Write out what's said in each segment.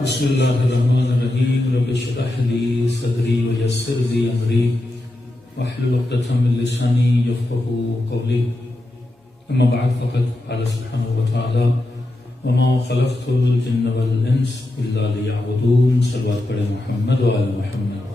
بسم اللہ الرحمن الرحیم رب اشرح لی صدری ویسر لی امری واحلل عقدۃ من لسانی یفقهوا قولی اما بعد فقد قال سبحانہ وتعالی وما خلقت الجن والانس الا لیعبدون. صلوات پڑھیں محمد وعلی محمد.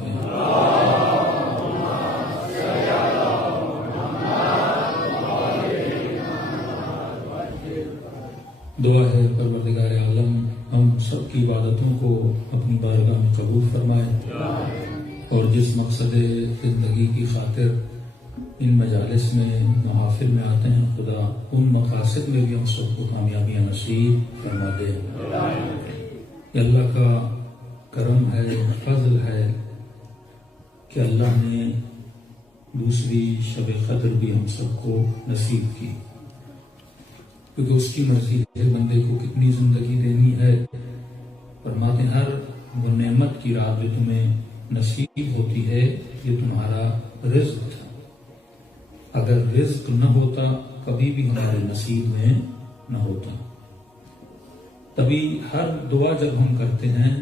دعا ہے پروردگار عالم ہم سب کی عبادتوں کو اپنی بارگاہ میں قبول فرمائے اور جس مقصد زندگی کی خاطر ان مجالس میں محافل میں آتے ہیں خدا ان مقاصد میں بھی ہم سب کو کامیابیاں نصیب فرما دے. یہ اللہ کا کرم ہے، فضل ہے کہ اللہ نے دوسری شب قدر بھی ہم سب کو نصیب کی، کیونکہ اس کی مرضی ہے بندے کو کتنی زندگی دینی ہے. فرماتے ہیں ہر وہ نعمت کی رات جو تمہیں نصیب ہوتی ہے یہ تمہارا رزق تھا. اگر رزق نہ ہوتا کبھی بھی ہمارے نصیب میں نہ ہوتا. تبھی ہر دعا جب ہم کرتے ہیں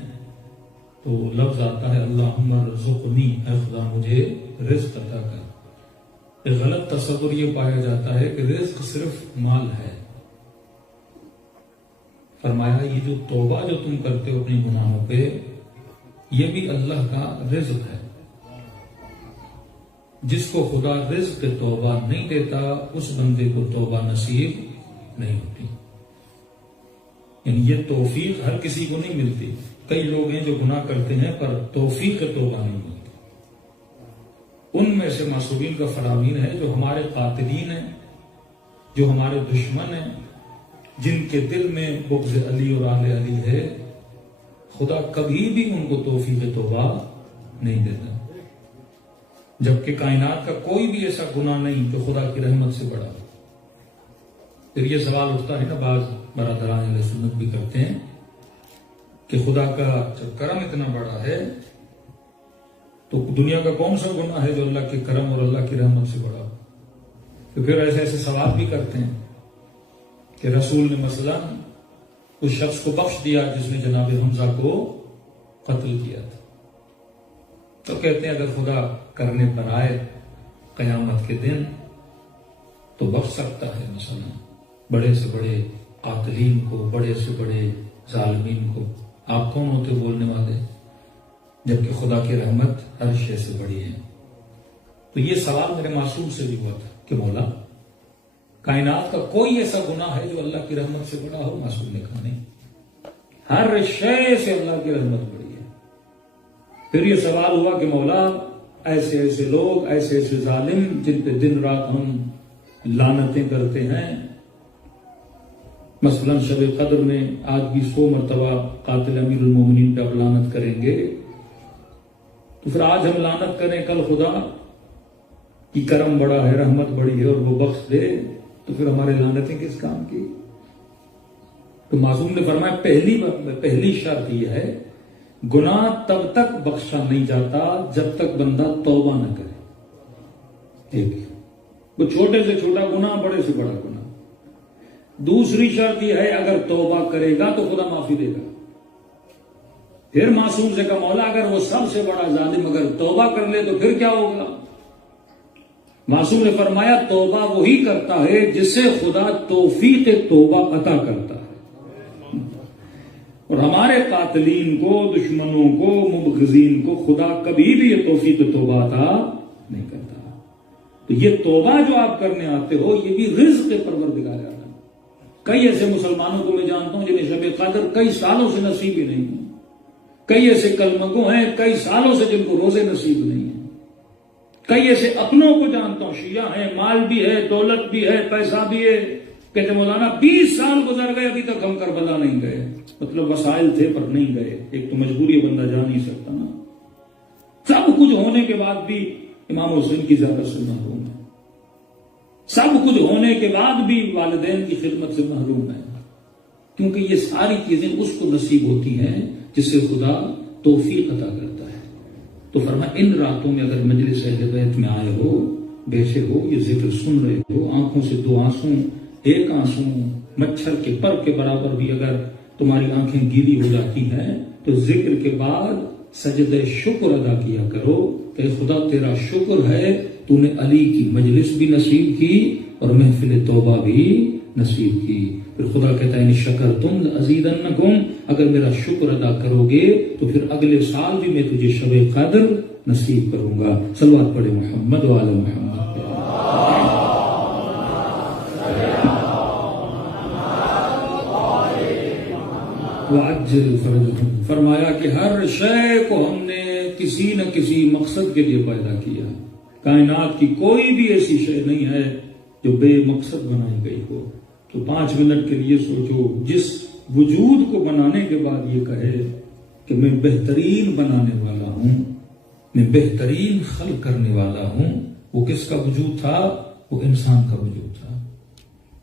تو لفظ آتا ہے اللہم ارزقنی، اے خدا مجھے رزق عطا کر. ایک غلط تصور یہ پایا جاتا ہے کہ رزق صرف مال ہے. فرمایا یہ جو توبہ جو تم کرتے ہو اپنی گناہوں پہ یہ بھی اللہ کا رزق ہے. جس کو خدا رزق توبہ نہیں دیتا اس بندے کو توبہ نصیب نہیں ہوتی. یعنی یہ توفیق ہر کسی کو نہیں ملتی. کئی لوگ ہیں جو گناہ کرتے ہیں پر توفیق توبہ نہیں ملتی. ان میں سے معصومین کا فرامین ہے جو ہمارے قاتلین ہیں، جو ہمارے دشمن ہیں، جن کے دل میں بغض علی اور آل علی ہے، خدا کبھی بھی ان کو توفیق توبہ نہیں دیتا. جبکہ کائنات کا کوئی بھی ایسا گناہ نہیں جو خدا کی رحمت سے بڑا. پھر یہ سوال اٹھتا ہے نا، بعض برادران اہل سنت بھی کرتے ہیں کہ خدا کا جب کرم اتنا بڑا ہے تو دنیا کا کون سا گناہ ہے جو اللہ کے کرم اور اللہ کی رحمت سے بڑا. تو پھر ایسے سوال بھی کرتے ہیں کہ رسول نے مثلا اس شخص کو بخش دیا جس نے جناب حمزہ کو قتل کیا تھا، تو کہتے ہیں اگر خدا کرنے پر آئے قیامت کے دن تو بخش سکتا ہے مثلا بڑے سے بڑے قاتلین کو، بڑے سے بڑے ظالمین کو. آپ کون ہوتے بولنے والے جبکہ خدا کی رحمت ہر شے سے بڑی ہے. تو یہ سوال میرے معصوم سے بھی ہوا تھا کہ مولا کائنات کا کوئی ایسا گناہ ہے جو اللہ کی رحمت سے بڑا ہو؟ معصوم نے کہا نہیں، ہر شے سے اللہ کی رحمت بڑی ہے. پھر یہ سوال ہوا کہ مولا ایسے ایسے لوگ، ایسے ایسے ظالم جن پہ دن رات ہم لعنتیں کرتے ہیں، مثلا شب قدر میں آج بھی 100 مرتبہ قاتل امیر المومنین پہ آپ لعنت کریں گے، تو پھر آج ہم لعنت کریں کل خدا کی کرم بڑا ہے، رحمت بڑی ہے اور وہ بخش دے، تو پھر ہمارے لعنتیں کس کام کی؟ تو معصوم نے فرمایا پہلی شرط یہ ہے گناہ تب تک بخشا نہیں جاتا جب تک بندہ توبہ نہ کرے. ایک وہ چھوٹے سے چھوٹا گناہ، بڑے سے بڑا گناہ. دوسری شرط یہ ہے اگر توبہ کرے گا تو خدا معافی دے گا. پھر معصوم سے کہا مولا اگر وہ سب سے بڑا ظالم اگر توبہ کر لے تو پھر کیا ہوگا؟ معصوم نے فرمایا توبہ وہی کرتا ہے جس سے خدا توفیق توبہ عطا کرتا ہے. اور ہمارے قاتلین کو، دشمنوں کو، مبغضین کو خدا کبھی بھی یہ توفیق توبہ عطا نہیں کرتا. تو یہ توبہ جو آپ کرنے آتے ہو یہ بھی رزق پروردگار عالم. کئی ایسے مسلمانوں کو میں جانتا ہوں جنہیں شب قدر کئی سالوں سے نصیب ہی نہیں ہے. کئی ایسے کلمگو ہیں کئی سالوں سے جن کو روزے نصیب نہیں ہیں. کئی ایسے اپنوں کو جانتا ہوں شیعہ ہیں، مال بھی ہے، دولت بھی ہے، پیسہ بھی ہے، کہتے مولانا 20 سال گزر گئے ابھی تک ہم کربلا نہیں گئے. مطلب وسائل تھے پر نہیں گئے. ایک تو مجبوری بندہ جا نہیں سکتا نا. سب کچھ ہونے کے بعد بھی امام حسین کی زیادت سے محروم ہے. سب کچھ ہونے کے بعد بھی والدین کی خدمت سے محروم ہے. کیونکہ یہ ساری چیزیں اس کو نصیب ہوتی ہیں جس سے خدا توفیق عطا کرتا ہے. تو فرمایا ان راتوں میں اگر مجلس اہل بیت میں آئے ہو، بیٹھے ہو، یہ ذکر سن رہے ہو، آنکھوں سے 2 آنسو، ایک آنسو مچھر کے پر کے برابر بھی اگر تمہاری آنکھیں گیلی ہو جاتی ہیں تو ذکر کے بعد سجدہ شکر ادا کیا کرو کہ خدا تیرا شکر ہے تو نے علی کی مجلس بھی نصیب کی اور محفل توبہ بھی نصیب کی. پھر خدا کہتا ہے ان شکرتم لازیدنکم، اگر میرا شکر ادا کرو گے تو پھر اگلے سال بھی میں تجھے شب قدر نصیب کروں گا. صلوات پڑھے محمد و علی محمد. وعجل فرجهم، فرمایا کہ ہر شے کو ہم نے کسی نہ کسی مقصد کے لیے پیدا کیا. کائنات کی کوئی بھی ایسی شے نہیں ہے جو بے مقصد بنائی گئی ہو. تو 5 منٹ کے لیے سوچو، جس وجود کو بنانے کے بعد یہ کہے کہ میں بہترین بنانے والا ہوں، میں بہترین خلق کرنے والا ہوں، وہ کس کا وجود تھا؟ وہ انسان کا وجود تھا.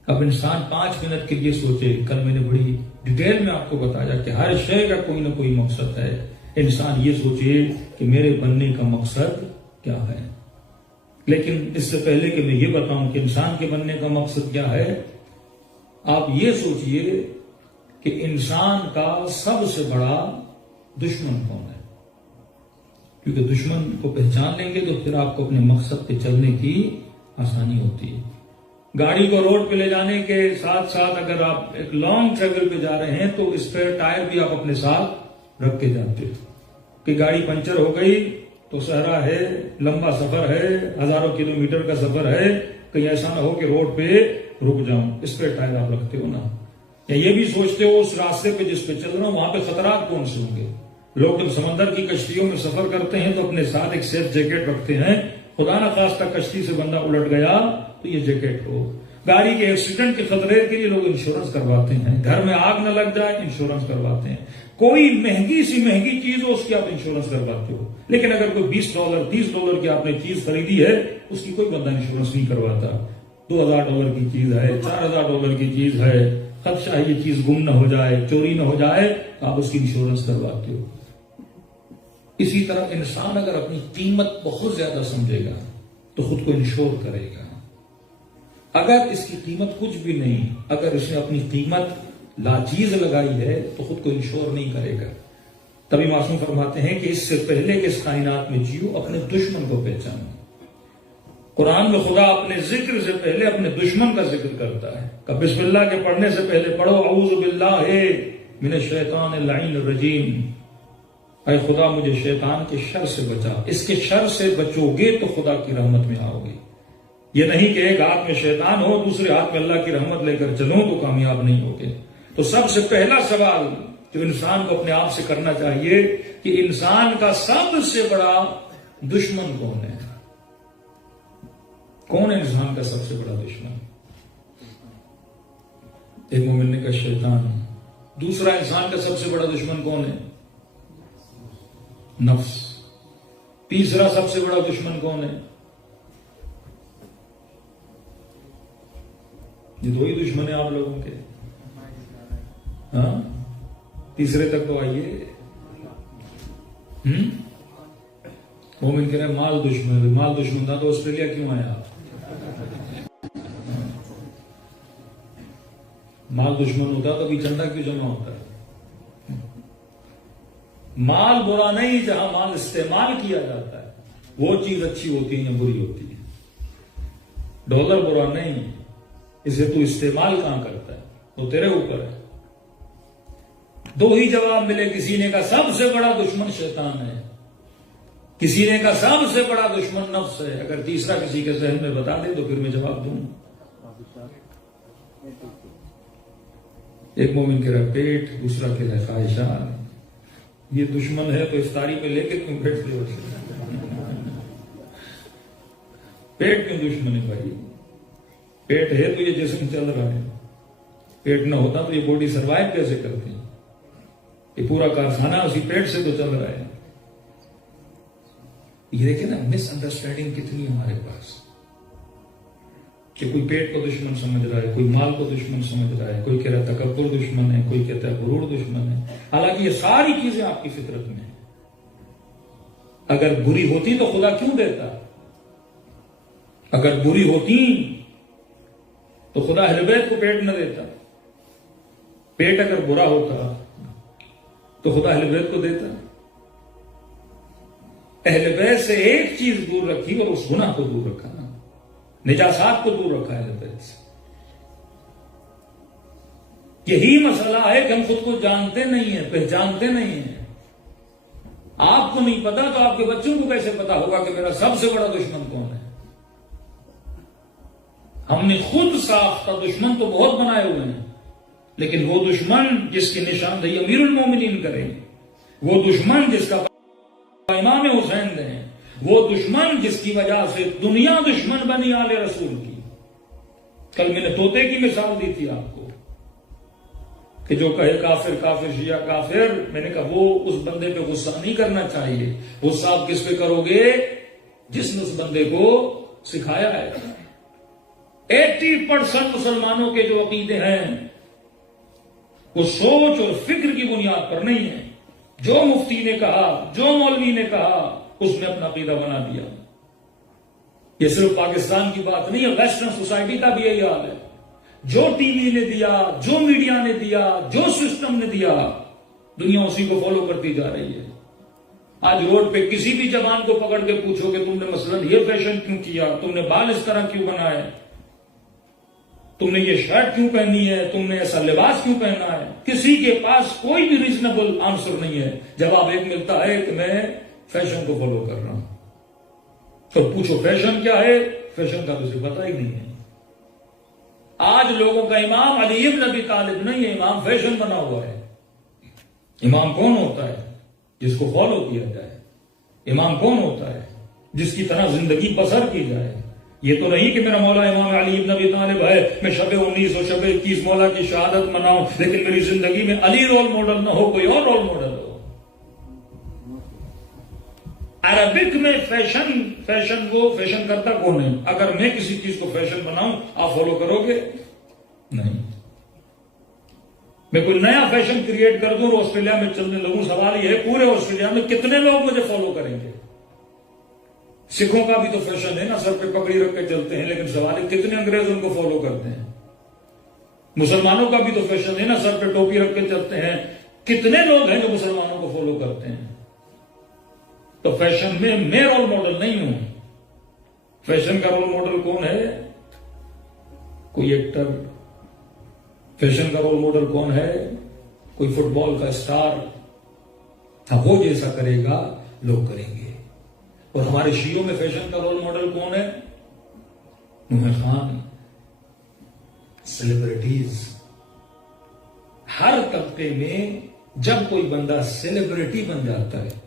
اب انسان 5 منٹ کے لیے سوچے. کل میں نے بڑی ڈیٹیل میں آپ کو بتایا کہ ہر شے کا کوئی نہ کوئی مقصد ہے. انسان یہ سوچے کہ میرے بننے کا مقصد کیا ہے. لیکن اس سے پہلے کہ میں یہ بتاؤں کہ انسان کے بننے کا مقصد کیا ہے، آپ یہ سوچئے کہ انسان کا سب سے بڑا دشمن کون ہے. کیونکہ دشمن کو پہچان لیں گے تو پھر آپ کو اپنے مقصد پہ چلنے کی آسانی ہوتی ہے. گاڑی کو روڈ پہ لے جانے کے ساتھ ساتھ اگر آپ ایک لانگ ٹریول پہ جا رہے ہیں تو اس پہ ٹائر بھی آپ اپنے ساتھ رکھ کے جاتے ہیں کہ گاڑی پنچر ہو گئی تو صحرا ہے، لمبا سفر ہے، ہزاروں کلومیٹر کا سفر ہے، کہیں ایسا نہ ہو کہ روڈ پہ رک جاؤں، اس پہ ٹائر آپ رکھتے ہو نا. یا یہ بھی سوچتے ہو اس راستے پہ جس پہ چل رہا ہوں وہاں پہ خطرات کون سے ہوں گے. لوگ جب سمندر کی کشتیوں میں سفر کرتے ہیں تو اپنے ساتھ ایک سیف جیکٹ رکھتے ہیں. خدا نہ خواستہ کشتی سے بندہ الٹ گیا تو یہ جیکٹ ہو. گاڑی کے ایکسیڈنٹ کے خطرے کے لیے لوگ انشورنس کرواتے ہیں. گھر میں آگ نہ لگ جائے انشورنس کرواتے ہیں. کوئی مہنگی سی مہنگی چیز ہو اس کی آپ انشورنس کرواتے ہو. لیکن اگر کوئی $20 $30 کی آپ نے چیز خریدی ہے اس کی کوئی بندہ انشورنس نہیں کرواتا. $2000 کی چیز ہے، $4000 کی چیز ہے، خدشہ ہے یہ چیز گم نہ ہو جائے، چوری نہ ہو جائے تو آپ اس کی انشورنس کرواتے ہو. اسی طرح انسان اگر اپنی قیمت بہت زیادہ سمجھے گا تو خود کو انشور کرے گا. اگر اس کی قیمت کچھ بھی نہیں، اگر اس نے اپنی قیمت لاچیز لگائی ہے تو خود کو انشور نہیں کرے گا. تبھی معصوم فرماتے ہیں کہ اس سے پہلے کہ اس کائنات میں جیو اپنے دشمن کو پہچانو. قرآن میں خدا اپنے ذکر سے پہلے اپنے دشمن کا ذکر کرتا ہے کہ بسم اللہ کے پڑھنے سے پہلے پڑھو اعوذ باللہ من الشیطان اللعین الرجیم. اے خدا مجھے شیطان کے شر سے بچا. اس کے شر سے بچو گے تو خدا کی رحمت میں آؤ گے. یہ نہیں کہ ایک ہاتھ میں شیطان ہو دوسرے ہاتھ میں اللہ کی رحمت لے کر چلو تو کامیاب نہیں ہوگے. تو سب سے پہلا سوال جو انسان کو اپنے آپ سے کرنا چاہیے کہ انسان کا سب سے بڑا دشمن کون ہے. کون ہے انسان کا سب سے بڑا دشمن؟ ایک مومن نے کہا شیطان. دوسرا انسان کا سب سے بڑا دشمن کون ہے؟ نفس. تیسرا سب سے بڑا دشمن کون ہے؟ یہ 2 ہی دشمن ہیں آپ لوگوں کے. ہاں تیسرے تک تو آئیے. مومن کہہ رہے مال دشمن. مال دشمن تھا تو آسٹریلیا کیوں آیا؟ مال دشمن ہوتا تو ابھی چندہ کیوں جمع ہوتا ہے؟ مال برا نہیں جہاں مال استعمال کیا جاتا ہے وہ چیز اچھی ہوتی ہے یا بری ہوتی ہے. ڈالر برا نہیں، اسے تو استعمال کہاں کرتا ہے وہ تیرے اوپر ہے. 2 ہی جواب ملے. کسی نے کہا سب سے بڑا دشمن شیطان ہے، کسی نے کہا سب سے بڑا دشمن نفس ہے. اگر تیسرا کسی کے ذہن میں بتا دے تو پھر میں جواب دوں. ایک مومن کہہ رہا پیٹ، دوسرا کہہ رہا خواہشات. یہ دشمن ہے تو افطاری پہ لے کے کیوں بیٹھتے ہو؟ پیٹ کیوں دشمن ہے بھائی؟ پیٹ ہے تو یہ جسم چل رہا ہے. پیٹ نہ ہوتا تو یہ باڈی سروائیو کیسے کرتی؟ یہ پورا کارخانہ اسی پیٹ سے تو چل رہا ہے. یہ دیکھیں نا مس انڈرسٹینڈنگ کتنی ہے ہمارے پاس کہ کوئی پیٹ کو دشمن سمجھ رہا ہے، کوئی مال کو دشمن سمجھ رہا ہے، کوئی کہہ رہا ہے تکبر دشمن ہے، کوئی کہتا ہے غرور دشمن ہے. حالانکہ یہ ساری چیزیں آپ کی فطرت میں ہیں. اگر بری ہوتی تو خدا کیوں دیتا؟ اگر بری ہوتی تو خدا اہل بیت کو پیٹ نہ دیتا. پیٹ اگر برا ہوتا تو خدا اہل بیت کو دیتا. اہل بیت سے ایک چیز دور رکھی اور اس گناہ کو دور رکھا نا, نجاسات کو دور رکھا اہل بیت سے. یہی مسئلہ ہے کہ ہم خود کو جانتے نہیں ہیں, پہچانتے نہیں ہیں. آپ کو نہیں پتا تو آپ کے بچوں کو کیسے پتا ہوگا کہ میرا سب سے بڑا دشمن کون ہے؟ ہم نے خود ساختہ دشمن تو بہت بنائے ہوئے ہیں, لیکن وہ دشمن جس کی نشاندہی امیر المومنین کریں, وہ دشمن جس کا امام حسین دیں, وہ دشمن جس کی وجہ سے دنیا دشمن بنی آل رسول کی. کل میں نے طوطے کی مثال دی تھی آپ کو کہ جو کہے کافر کافر شیعہ کافر, میں نے کہا وہ اس بندے پہ غصہ نہیں کرنا چاہیے. غصہ آپ کس پہ کرو گے؟ جس نے اس بندے کو سکھایا ہے. 80% مسلمانوں کے جو عقیدے ہیں وہ سوچ اور فکر کی بنیاد پر نہیں ہے. جو مفتی نے کہا, جو مولوی نے کہا, اس نے اپنا عقیدہ بنا دیا. یہ صرف پاکستان کی بات نہیں ہے, ویسٹرن سوسائٹی کا بھی یہی حال ہے. جو ٹی وی نے دیا, جو میڈیا نے دیا, جو سسٹم نے دیا, دنیا اسی کو فالو کرتی جا رہی ہے. آج روڈ پہ کسی بھی جوان کو پکڑ کے پوچھو کہ تم نے مثلا یہ فیشن کیوں کیا, تم نے بال اس طرح کیوں بنائے, تم نے یہ شرٹ کیوں پہنی ہے, تم نے ایسا لباس کیوں پہنا ہے, کسی کے پاس کوئی بھی ریزنیبل آنسر نہیں ہے. جواب ایک ملتا ہے کہ میں فیشن کو فالو کر رہا ہوں. تو پوچھو فیشن کیا ہے, فیشن کا تجھے پتہ ہی نہیں ہے. آج لوگوں کا امام علی ابن ابی طالب نہیں ہے, امام فیشن بنا ہوا ہے. امام کون ہوتا ہے؟ جس کو فالو کیا جائے. امام کون ہوتا ہے؟ جس کی طرح زندگی بسر کی جائے. یہ تو نہیں کہ میرا مولا امام علی ابن ابی طالب ہے, میں شب 19 اور شب 21 مولا کی شہادت مناؤں, لیکن میری زندگی میں علی رول ماڈل نہ ہو, کوئی اور رول ماڈل ہو. عربک میں فیشن وہ فیشن کرتا کون ہے؟ اگر میں کسی چیز کو فیشن بناؤں آپ فالو کرو گے؟ نہیں. میں کوئی نیا فیشن کریٹ کر دوں اور آسٹریلیا میں چلنے لگوں, سوال یہ ہے پورے آسٹریلیا میں کتنے لوگ مجھے فالو کریں گے؟ سکھوں کا بھی تو فیشن ہے نا, سر پہ پگڑی رکھ کے چلتے ہیں, لیکن سوال ہے کتنے انگریز ان کو فالو کرتے ہیں؟ مسلمانوں کا بھی تو فیشن ہے نا, سر پہ ٹوپی رکھ کے چلتے ہیں, کتنے لوگ ہیں جو مسلمانوں کو فالو کرتے ہیں؟ تو فیشن میں رول ماڈل نہیں ہوں. فیشن کا رول ماڈل کون ہے؟ کوئی ایکٹر. فیشن کا رول ماڈل کون ہے؟ کوئی فٹ بال کا اسٹار. وہ جیسا کرے گا لوگ کریں گے. اور ہمارے شیعوں میں فیشن کا رول ماڈل کون ہے؟ نوح خان, سیلیبریٹیز. ہر طبقے میں جب کوئی بندہ سیلیبریٹی بن جاتا ہے,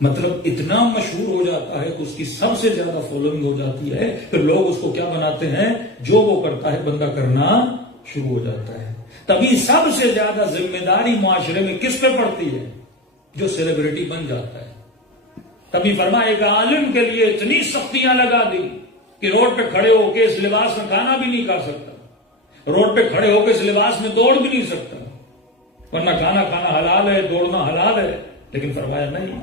مطلب اتنا مشہور ہو جاتا ہے کہ اس کی سب سے زیادہ فالوئنگ ہو جاتی ہے, پھر لوگ اس کو کیا بناتے ہیں؟ جو وہ کرتا ہے بندہ کرنا شروع ہو جاتا ہے. تبھی سب سے زیادہ ذمہ داری معاشرے میں کس پہ پڑتی ہے؟ جو سیلیبریٹی بن جاتا ہے. تبھی فرمایا ایک عالم کے لیے اتنی سختیاں لگا دی کہ روڈ پہ کھڑے ہو کے اس لباس میں کھانا بھی نہیں کھا سکتا, روڈ پہ کھڑے ہو کے اس لباس میں دوڑ بھی نہیں سکتا, ورنہ کھانا حلال ہے, دوڑنا حلال ہے. لیکن فرمایا نہیں,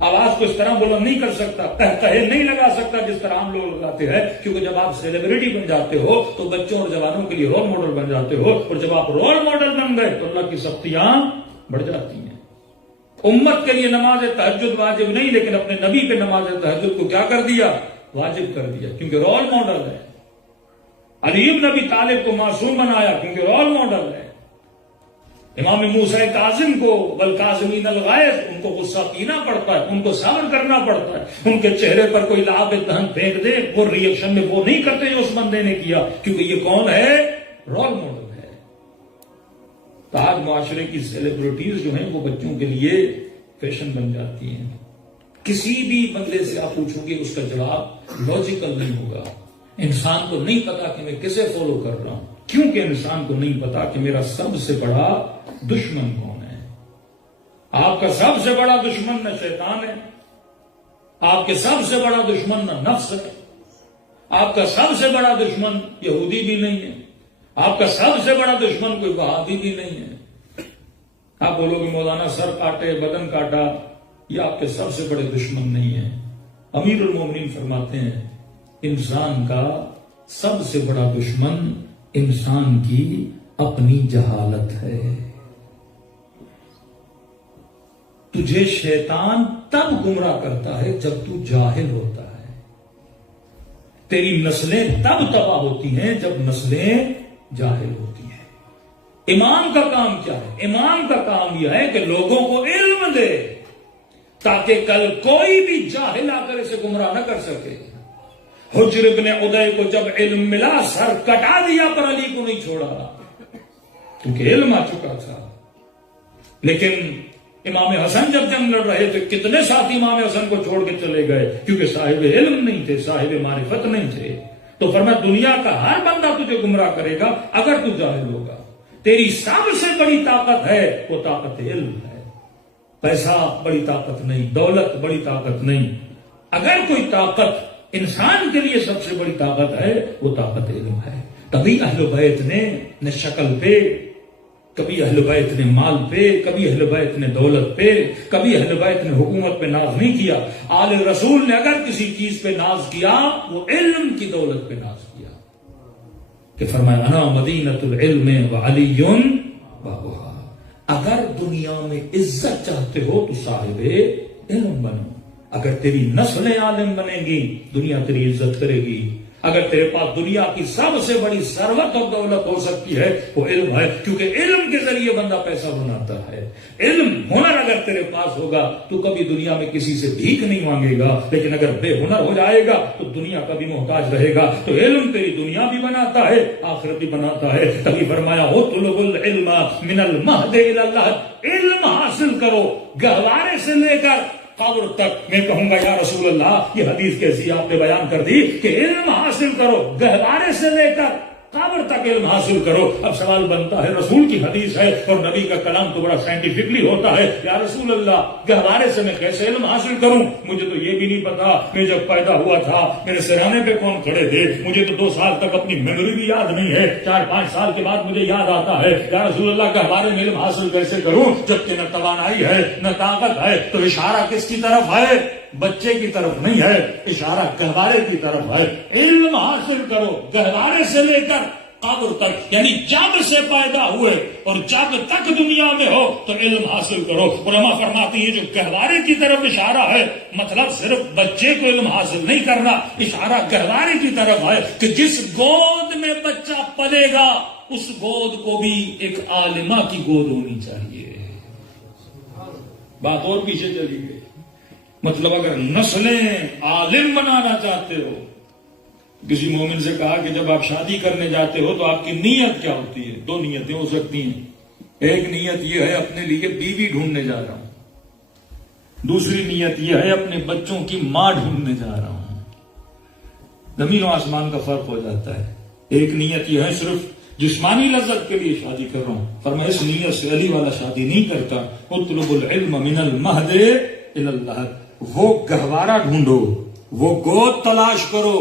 آواز کو اس طرح بلند نہیں کر سکتا, تہے نہیں لگا سکتا جس طرح ہم لوگ لگاتے ہیں, کیونکہ جب آپ سیلیبریٹی بن جاتے ہو تو بچوں اور جوانوں کے لیے رول ماڈل بن جاتے ہو, اور جب آپ رول ماڈل بن گئے تو اللہ کی سختیاں بڑھ جاتی ہیں. امت کے لیے نماز تہجد واجب نہیں, لیکن اپنے نبی پہ نماز تہجد کو کیا کر دیا؟ واجب کر دیا, کیونکہ رول ماڈل ہے. علی ابن ابی طالب کو معصوم بنایا کیونکہ رول ماڈل ہے. امام موسیٰ کاظم کو والکاظمین الغیظ, ان کو غصہ پینا پڑتا ہے, ان کو صبر کرنا پڑتا ہے. ان کے چہرے پر کوئی لعاب دہن پھینک دے, وہ ریئیکشن میں وہ نہیں کرتے جو اس بندے نے کیا, کیونکہ یہ کون ہے؟ رول ماڈل ہے. تو آج معاشرے کی سیلیبریٹیز جو ہیں وہ بچوں کے لیے فیشن بن جاتی ہیں. کسی بھی بندے سے آپ پوچھو گے اس کا جواب لاجیکل نہیں ہوگا. انسان کو نہیں پتا کہ میں کسے فالو کر رہا ہوں, کیونکہ انسان کو نہیں پتا کہ میرا سب سے بڑا دشمن کون ہے. آپ کا سب سے بڑا دشمن نہ شیطان ہے, آپ کے سب سے بڑا دشمن نہ نفس ہے, آپ کا سب سے بڑا دشمن یہودی بھی نہیں ہے, آپ کا سب سے بڑا دشمن کوئی وہابی بھی نہیں ہے. آپ بولو گے مولانا سر کاٹے بدن کاٹا, یہ آپ کے سب سے بڑے دشمن نہیں ہیں. امیر المومنین فرماتے ہیں انسان کا سب سے بڑا دشمن انسان کی اپنی جہالت ہے. تجھے شیطان تب گمراہ کرتا ہے جب تو جاہل ہوتا ہے، تیری نسلیں تب تباہ ہوتی ہیں جب نسلیں جاہل ہوتی ہیں۔ امام کا کام کیا ہے؟ امام کا کام یہ ہے کہ لوگوں کو علم دے تاکہ کل کوئی بھی جاہل آ کر اسے گمراہ نہ کر سکے۔ حجر ابن عدی کو جب علم ملا سر کٹا دیا پر علی کو نہیں چھوڑا کیونکہ علم آ چکا تھا۔ لیکن امام حسن جب جنگ لڑ رہے تھے کتنے ساتھی امام حسن کو چھوڑ کے چلے گئے کیونکہ صاحب علم نہیں تھے، صاحب معرفت نہیں تھے۔ تو فرمایا دنیا کا ہر بندہ تجھے گمراہ کرے گا اگر تو جاہل ہوگا۔ تیری سب سے بڑی طاقت ہے وہ طاقت علم ہے۔ پیسہ بڑی طاقت نہیں، دولت بڑی طاقت نہیں، اگر کوئی طاقت انسان کے لیے سب سے بڑی طاقت ہے وہ طاقت علم ہے۔ تبھی اہل بیت نے نہ شکل پہ، کبھی اہل بیت نے مال پہ، کبھی اہل بیت نے دولت پہ، کبھی اہل بیت نے حکومت پہ ناز نہیں کیا۔ آل رسول نے اگر کسی چیز پہ ناز کیا وہ علم کی دولت پہ ناز کیا کہ فرمایا انا مدینۃ العلم وعلی بابھا۔ اگر دنیا میں عزت چاہتے ہو تو صاحب علم بنو، اگر تیری نسلیں عالم بنیں گی دنیا تیری عزت کرے گی۔ اگر تیرے پاس دنیا کی سب سے بڑی ثروت اور دولت ہو سکتی ہے وہ علم ہے، کیونکہ علم کے ذریعے بندہ پیسہ بناتا ہے۔ علم ہنر اگر تیرے پاس ہوگا تو کبھی دنیا میں کسی سے بھیک نہیں مانگے گا، لیکن اگر بے ہنر ہو جائے گا تو دنیا کا بھی محتاج رہے گا۔ تو علم تیری دنیا بھی بناتا ہے آخرت بھی بناتا ہے۔ تبھی فرمایا اطلبوا العلم من المہد الی اللحد، علم حاصل کرو گہوارے سے لے کر قبر تک۔ میں کہوں گا یا رسول اللہ یہ حدیث کیسی آپ نے بیان کر دی کہ علم حاصل کرو گہوارے سے لے کر قبر تک علم حاصل کرو۔ اب سوال بنتا ہے رسول کی حدیث ہے اور نبی کا کلام تو بڑا سائنٹیفکلی ہوتا ہے، یا رسول اللہ گہوارے سے میں کیسے علم حاصل کروں؟ مجھے تو یہ بھی نہیں پتا میں جب پیدا ہوا تھا میرے سرانے پہ کون کھڑے تھے، مجھے تو 2 سال تک اپنی میموری بھی یاد نہیں ہے، 4-5 سال کے بعد مجھے یاد آتا ہے۔ یا رسول اللہ گہوارے میں علم حاصل کیسے کروں جبکہ نہ توانائی ہے نہ طاقت ہے؟ تو اشارہ کس کی طرف ہے؟ بچے کی طرف نہیں ہے، اشارہ گہوارے کی طرف ہے۔ علم حاصل کرو گہوارے سے لے کر قبر تک، یعنی جب سے پیدا ہوئے اور جب تک دنیا میں ہو تو علم حاصل کرو۔ علماء فرماتی ہے جو گہوارے کی طرف اشارہ ہے مطلب صرف بچے کو علم حاصل نہیں کرنا، اشارہ گہوارے کی طرف ہے کہ جس گود میں بچہ پلے گا اس گود کو بھی ایک عالمہ کی گود ہونی چاہیے۔ بات اور پیچھے چلی گئی، مطلب اگر نسلیں عالم بنانا چاہتے ہو، کسی مومن سے کہا کہ جب آپ شادی کرنے جاتے ہو تو آپ کی نیت کیا ہوتی ہے؟ 2 نیتیں ہو سکتی ہیں، ایک نیت یہ ہے اپنے لیے بیوی ڈھونڈنے جا رہا ہوں، دوسری نیت یہ ہے اپنے بچوں کی ماں ڈھونڈنے جا رہا ہوں۔ زمین و آسمان کا فرق ہو جاتا ہے۔ ایک نیت یہ ہے صرف جسمانی لذت کے لیے شادی کر رہا ہوں، فرمایا اس نیت سے علی والا شادی نہیں کرتا۔ اطلب العلم من المہد الی اللحد، وہ گہوارہ ڈھونڈو، وہ گود تلاش کرو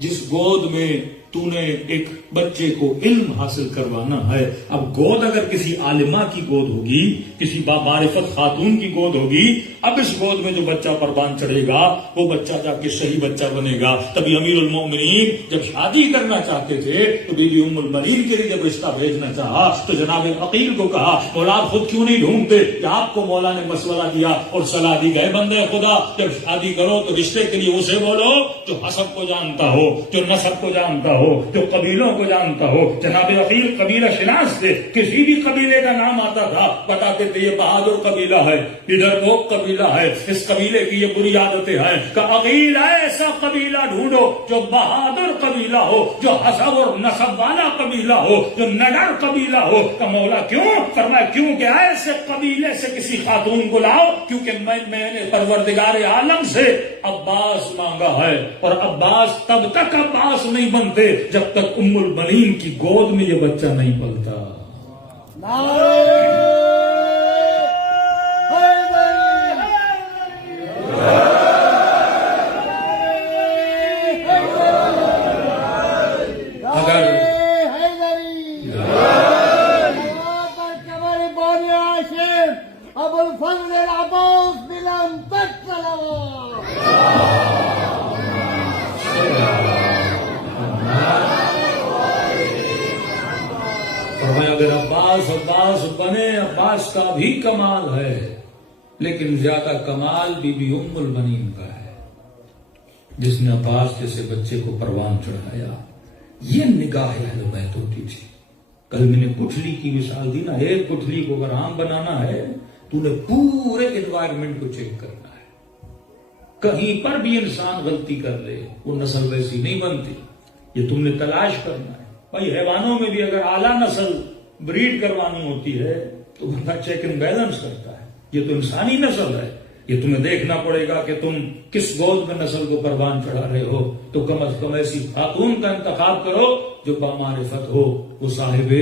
جس گود میں تو نے ایک بچے کو علم حاصل کروانا ہے۔ اب گود اگر کسی عالمہ کی گود ہوگی، کسی بامعرفت خاتون کی گود ہوگی، اب اس گود میں جو بچہ پروان چڑھے گا وہ بچہ جا کے صحیح بچہ بنے گا۔ تبھی امیر المومنین جب شادی کرنا چاہتے تھے تو بی بی ام المنین کے لیے جب رشتہ بھیجنا چاہا تو جناب عقیل کو کہا مولا آپ خود کیوں نہیں ڈھونڈتے؟ کہ آپ کو مولا نے مشورہ دیا اور صلاح دی گئے بندے خدا جب شادی کرو تو رشتے کے لیے اسے بولو جو حسب کو جانتا ہو، جو نسب کو جانتا ہو، جو قبیلوں کو جانتا ہو۔ جناب عقیل قبیلہ شناس تھے، کسی بھی قبیلے کا نام آتا تھا بتاتے تھے یہ بہادر قبیلہ ہے، ادھر وہ قبیلہ ہے، اس قبیلے کی یہ بری عادتیں ہیں۔ کہ عقیل ایسا قبیلہ ڈھونڈو جو بہادر قبیلہ ہو، جو حسب اور نسب والا قبیلہ ہو، جو نڈر قبیلہ ہو۔ کہ مولا کیوں؟ فرمایا کیوں کہ ایسے قبیلے سے کسی خاتون کو لاؤ، کیونکہ میں نے پروردگار عالم سے عباس مانگا ہے، اور عباس تب تک عباس نہیں بنتے جب تک ام المنین کی گود میں یہ بچہ نہیں پلتا۔ اگر عباس بنے، عباس کا بھی کمال ہے، لیکن زیادہ کمال بی بی ام البنین کا ہے، جس نے عباس جیسے بچے کو پروان چڑھایا۔ یہ نگاہ اہل بیت ہوتی تھی۔ کل میں نے گٹھلی کی مثال دی نا، ایک گٹھلی کو اگر عام بنانا ہے تو نے پورے انوائرمنٹ کو چیک کرنا ہے۔ کہیں پر بھی انسان غلطی کر لے وہ نسل ویسی نہیں بنتی، یہ تم نے تلاش کرنا ہے۔ بھائی حیوانوں میں بھی اگر اعلیٰ نسل بریڈ کروانی ہوتی ہے تو بندہ چیک اینڈ بیلنس کرتا ہے، یہ تو انسانی نسل ہے، یہ تمہیں دیکھنا پڑے گا کہ تم کس گود میں نسل کو پروان چڑھا رہے ہو، تو کم از کم ایسی خاتون کا انتخاب کرو جو بامعرفت ہو، وہ صاحب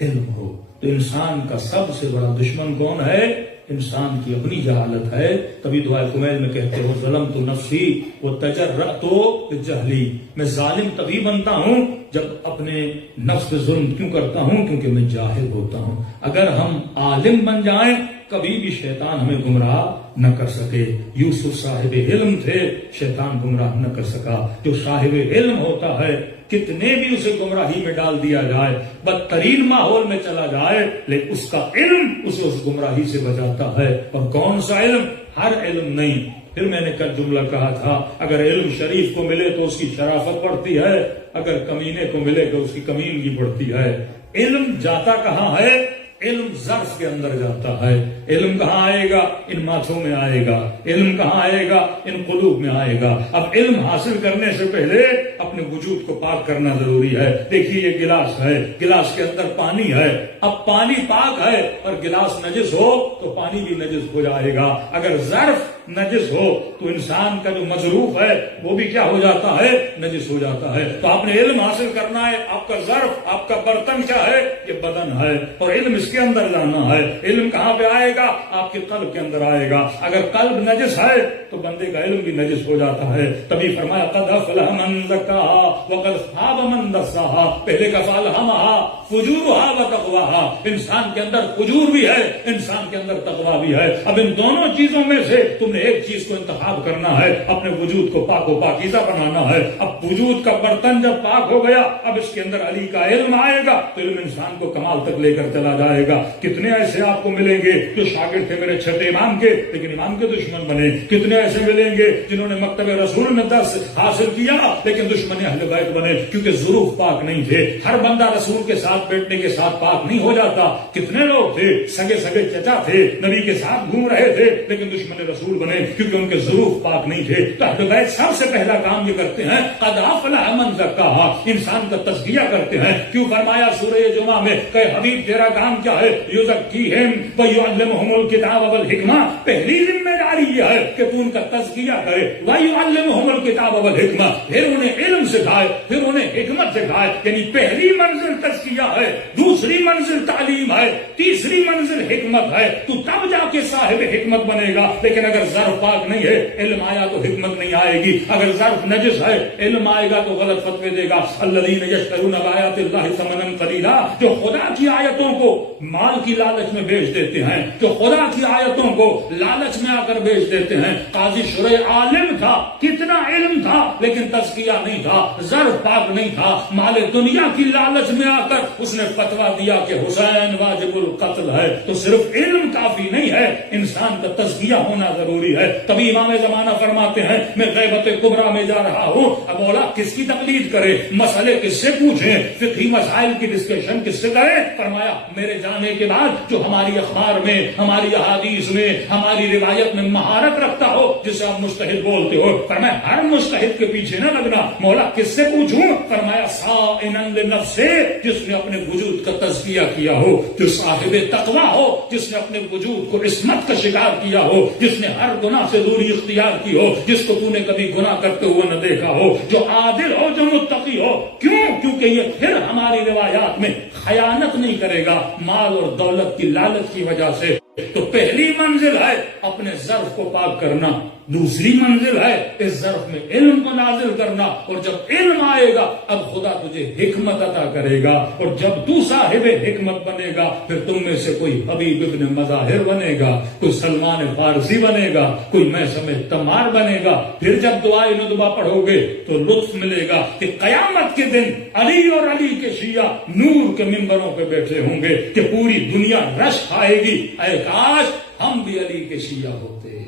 علم ہو۔ تو انسان کا سب سے بڑا دشمن کون ہے؟ انسان کی اپنی جہالت ہے۔ تبھی دعائے کمیل میں کہتے ہو ظلمت نفسی وتجرأت بجہلی، میں ظالم تبھی بنتا ہوں جب اپنے نفس پہ ظلم کیوں کرتا ہوں؟ کیونکہ میں جاہل ہوتا ہوں۔ اگر ہم عالم بن جائیں کبھی بھی شیطان ہمیں گمراہ نہ کر سکے۔ یوسف صاحب علم تھے، شیطان گمراہ نہ کر سکا۔ جو صاحب علم ہوتا ہے کتنے بھی اسے گمراہی میں ڈال دیا جائے، بدترین ماحول میں چلا جائے، لیکن اس کا علم اسے اس گمراہی سے بچاتا ہے۔ اور کون سا علم؟ ہر علم نہیں۔ پھر میں نے کل جملہ کہا تھا، اگر علم شریف کو ملے تو اس کی شرافت بڑھتی ہے، اگر کمینے کو ملے تو اس کی کمینگی بڑھتی ہے۔ علم جاتا کہاں ہے؟ علم ظرف کے اندر جاتا ہے۔ علم کہاں آئے گا؟ ان ماتھوں میں آئے گا۔ علم کہاں آئے گا؟ ان قلوب میں آئے گا۔ اب علم حاصل کرنے سے پہلے اپنے وجود کو پاک کرنا ضروری ہے۔ دیکھیے یہ گلاس ہے، گلاس کے اندر پانی ہے، اب پانی پاک ہے اور گلاس نجس ہو تو پانی بھی نجس ہو جائے گا۔ اگر ظرف نجس ہو تو انسان کا جو مظروف ہے وہ بھی کیا ہو جاتا ہے؟ نجس ہو جاتا ہے۔ تو آپ نے علم حاصل کرنا ہے، آپ کا ظرف، آپ کا برتن کیا ہے؟ یہ بدن ہے، اور علم اس کے اندر جانا ہے۔ علم کہاں پہ آئے گا؟ آپ کے قلب کے اندر آئے گا۔ اگر قلب نجس ہے تو بندے کا علم بھی نجس ہو جاتا ہے۔ تبھی فرمایا قد افلح من زکاها وقد خاب من دساها، پہلے کا فالہمها فجورها وتقواها، انسان کے اندر فجور بھی ہے، انسان کے اندر تقویٰ بھی ہے۔ اب ان دونوں چیزوں میں سے تم نے ایک چیز کو انتخاب کرنا ہے، اپنے وجود کو پاک و پاکیزہ بنانا ہے۔ اب وجود کا برتن جب پاک ہو گیا، اب اس کے اندر علی کا علم آئے گا تو علم انسان کو کمال تک لے کر چلا جائے گا۔ کتنے ایسے آپ کو ملیں گے جو شاگرد تھے میرے چھٹے امام کے لیکن امام کے دشمن بنے؟ کتنے ایسے ملیں گے جنہوں نے مکتب رسول میں درس حاصل کیا لیکن دشمن اہل بیت بنے کیونکہ ظروف پاک نہیں تھے۔ ہر بندہ رسول کے ساتھ بیٹھنے کے ساتھ پاک نہیں ہو جاتا۔ کتنے لوگ تھے سگے سگے چچا تھے، نبی کے ساتھ گھوم رہے تھے لیکن دشمن رسول بنے کیونکہ ان کے ظروف پاک نہیں تھے۔ تو اہل بیت سب سے پہلا کام یہ کرتے ہیں قد افلح من زکاها، انسان کا تزکیہ کرتے ہیں۔ کیوں فرمایا سورہ جمعہ میں کہ حبیب تیرا کام کیا ہے؟ یزکیہم ویعلمہم الکتاب والحکمہ، پہلی ذمہ داری یہ ہے کہ تو ان کا تزکیہ کرے۔ ویعلمہم الکتاب والحکمہ، پھر انہیں علم سکھائے، پھر انہیں حکمت سکھائے۔ یعنی پہلی منزل تزکیہ ہے، دوسری منزل تعلیم ہے، تیسری منزل حکمت ہے۔ تو تب جا کے صاحب حکمت بنے گا۔ لیکن اگر ظرف پاک نہیں ہے، علم آیا تو حکمت نہیں آئے گی۔ اگر ظرف نجس ہے، علم آئے گا تو غلط فتوے دے گا۔ الذین یشترون بآیات اللہ ثمنا قلیلا، جو خدا کی آیتوں کو مال کی لالچ میں بیچ دیتے ہیں، جو خدا کی آیتوں کو لالچ میں آ کر بیچ دیتے ہیں۔ قاضی شرح عالم تھا، کتنا علم تھا لیکن تزکیہ نہیں تھا، ظرف پاک نہیں تھا۔ مال دنیا کی لالچ میں آ کر اس نے فتویٰ دیا کہ حسین واجب القتل ہے۔ تو صرف علم کافی نہیں ہے، انسان کا تزکیہ ہونا ضروری ہے۔ تبھی امام زمانہ فرماتے ہیں میں غیبت کبریٰ میں جا رہا ہوں، اب مولا کس کی تقلید کرے؟ مسئلے کس سے پوچھیں؟ فقہی مسائل کی ڈسکشن کس سے کریں؟ فرمایا میرے جانے کے بعد جو ہماری اخبار میں، ہماری احادیث میں، ہماری روایت میں مہارت رکھتا ہو جسے آپ مجتہد بولتے ہو، فرمایا ہر مجتہد کے پیچھے نہ لگنا۔ مولا کس سے پوچھوں؟ فرمایا صائنا لنفسہ، جس نے اپنے وجود کا تزکیہ کیا ہو، جو صاحب تقویٰ ہو، جس نے اپنے وجود کو عصمت کا شکار کیا ہو، جس نے ہر گناہ سے دوری اختیار کی ہو، جس کو تو نے کبھی گناہ کرتے ہوئے نہ دیکھا ہو، جو عادل ہو، جو متقی ہو۔ کیوں؟ کیونکہ یہ پھر ہماری روایات میں خیانت نہیں کرے گا مال اور دولت کی لالچ کی وجہ سے۔ تو پہلی منزل ہے اپنے ظرف کو پاک کرنا، دوسری منزل ہے اس ظرف میں علم کو نازل کرنا، اور جب علم آئے گا اب خدا تجھے حکمت عطا کرے گا، اور جب تو صاحب حکمت بنے گا پھر تم میں سے کوئی حبیب ابن مظاہر بنے گا، کوئی سلمان فارسی بنے گا، کوئی میں سمیت تمار بنے گا۔ پھر جب دعائے ندبہ پڑھو گے تو لطف ملے گا کہ قیامت کے دن علی اور علی کے شیعہ نور کے منبروں پہ بیٹھے ہوں گے کہ پوری دنیا رش کھائے گی۔ اے کاش ہم بھی علی کے شیعہ ہوتے.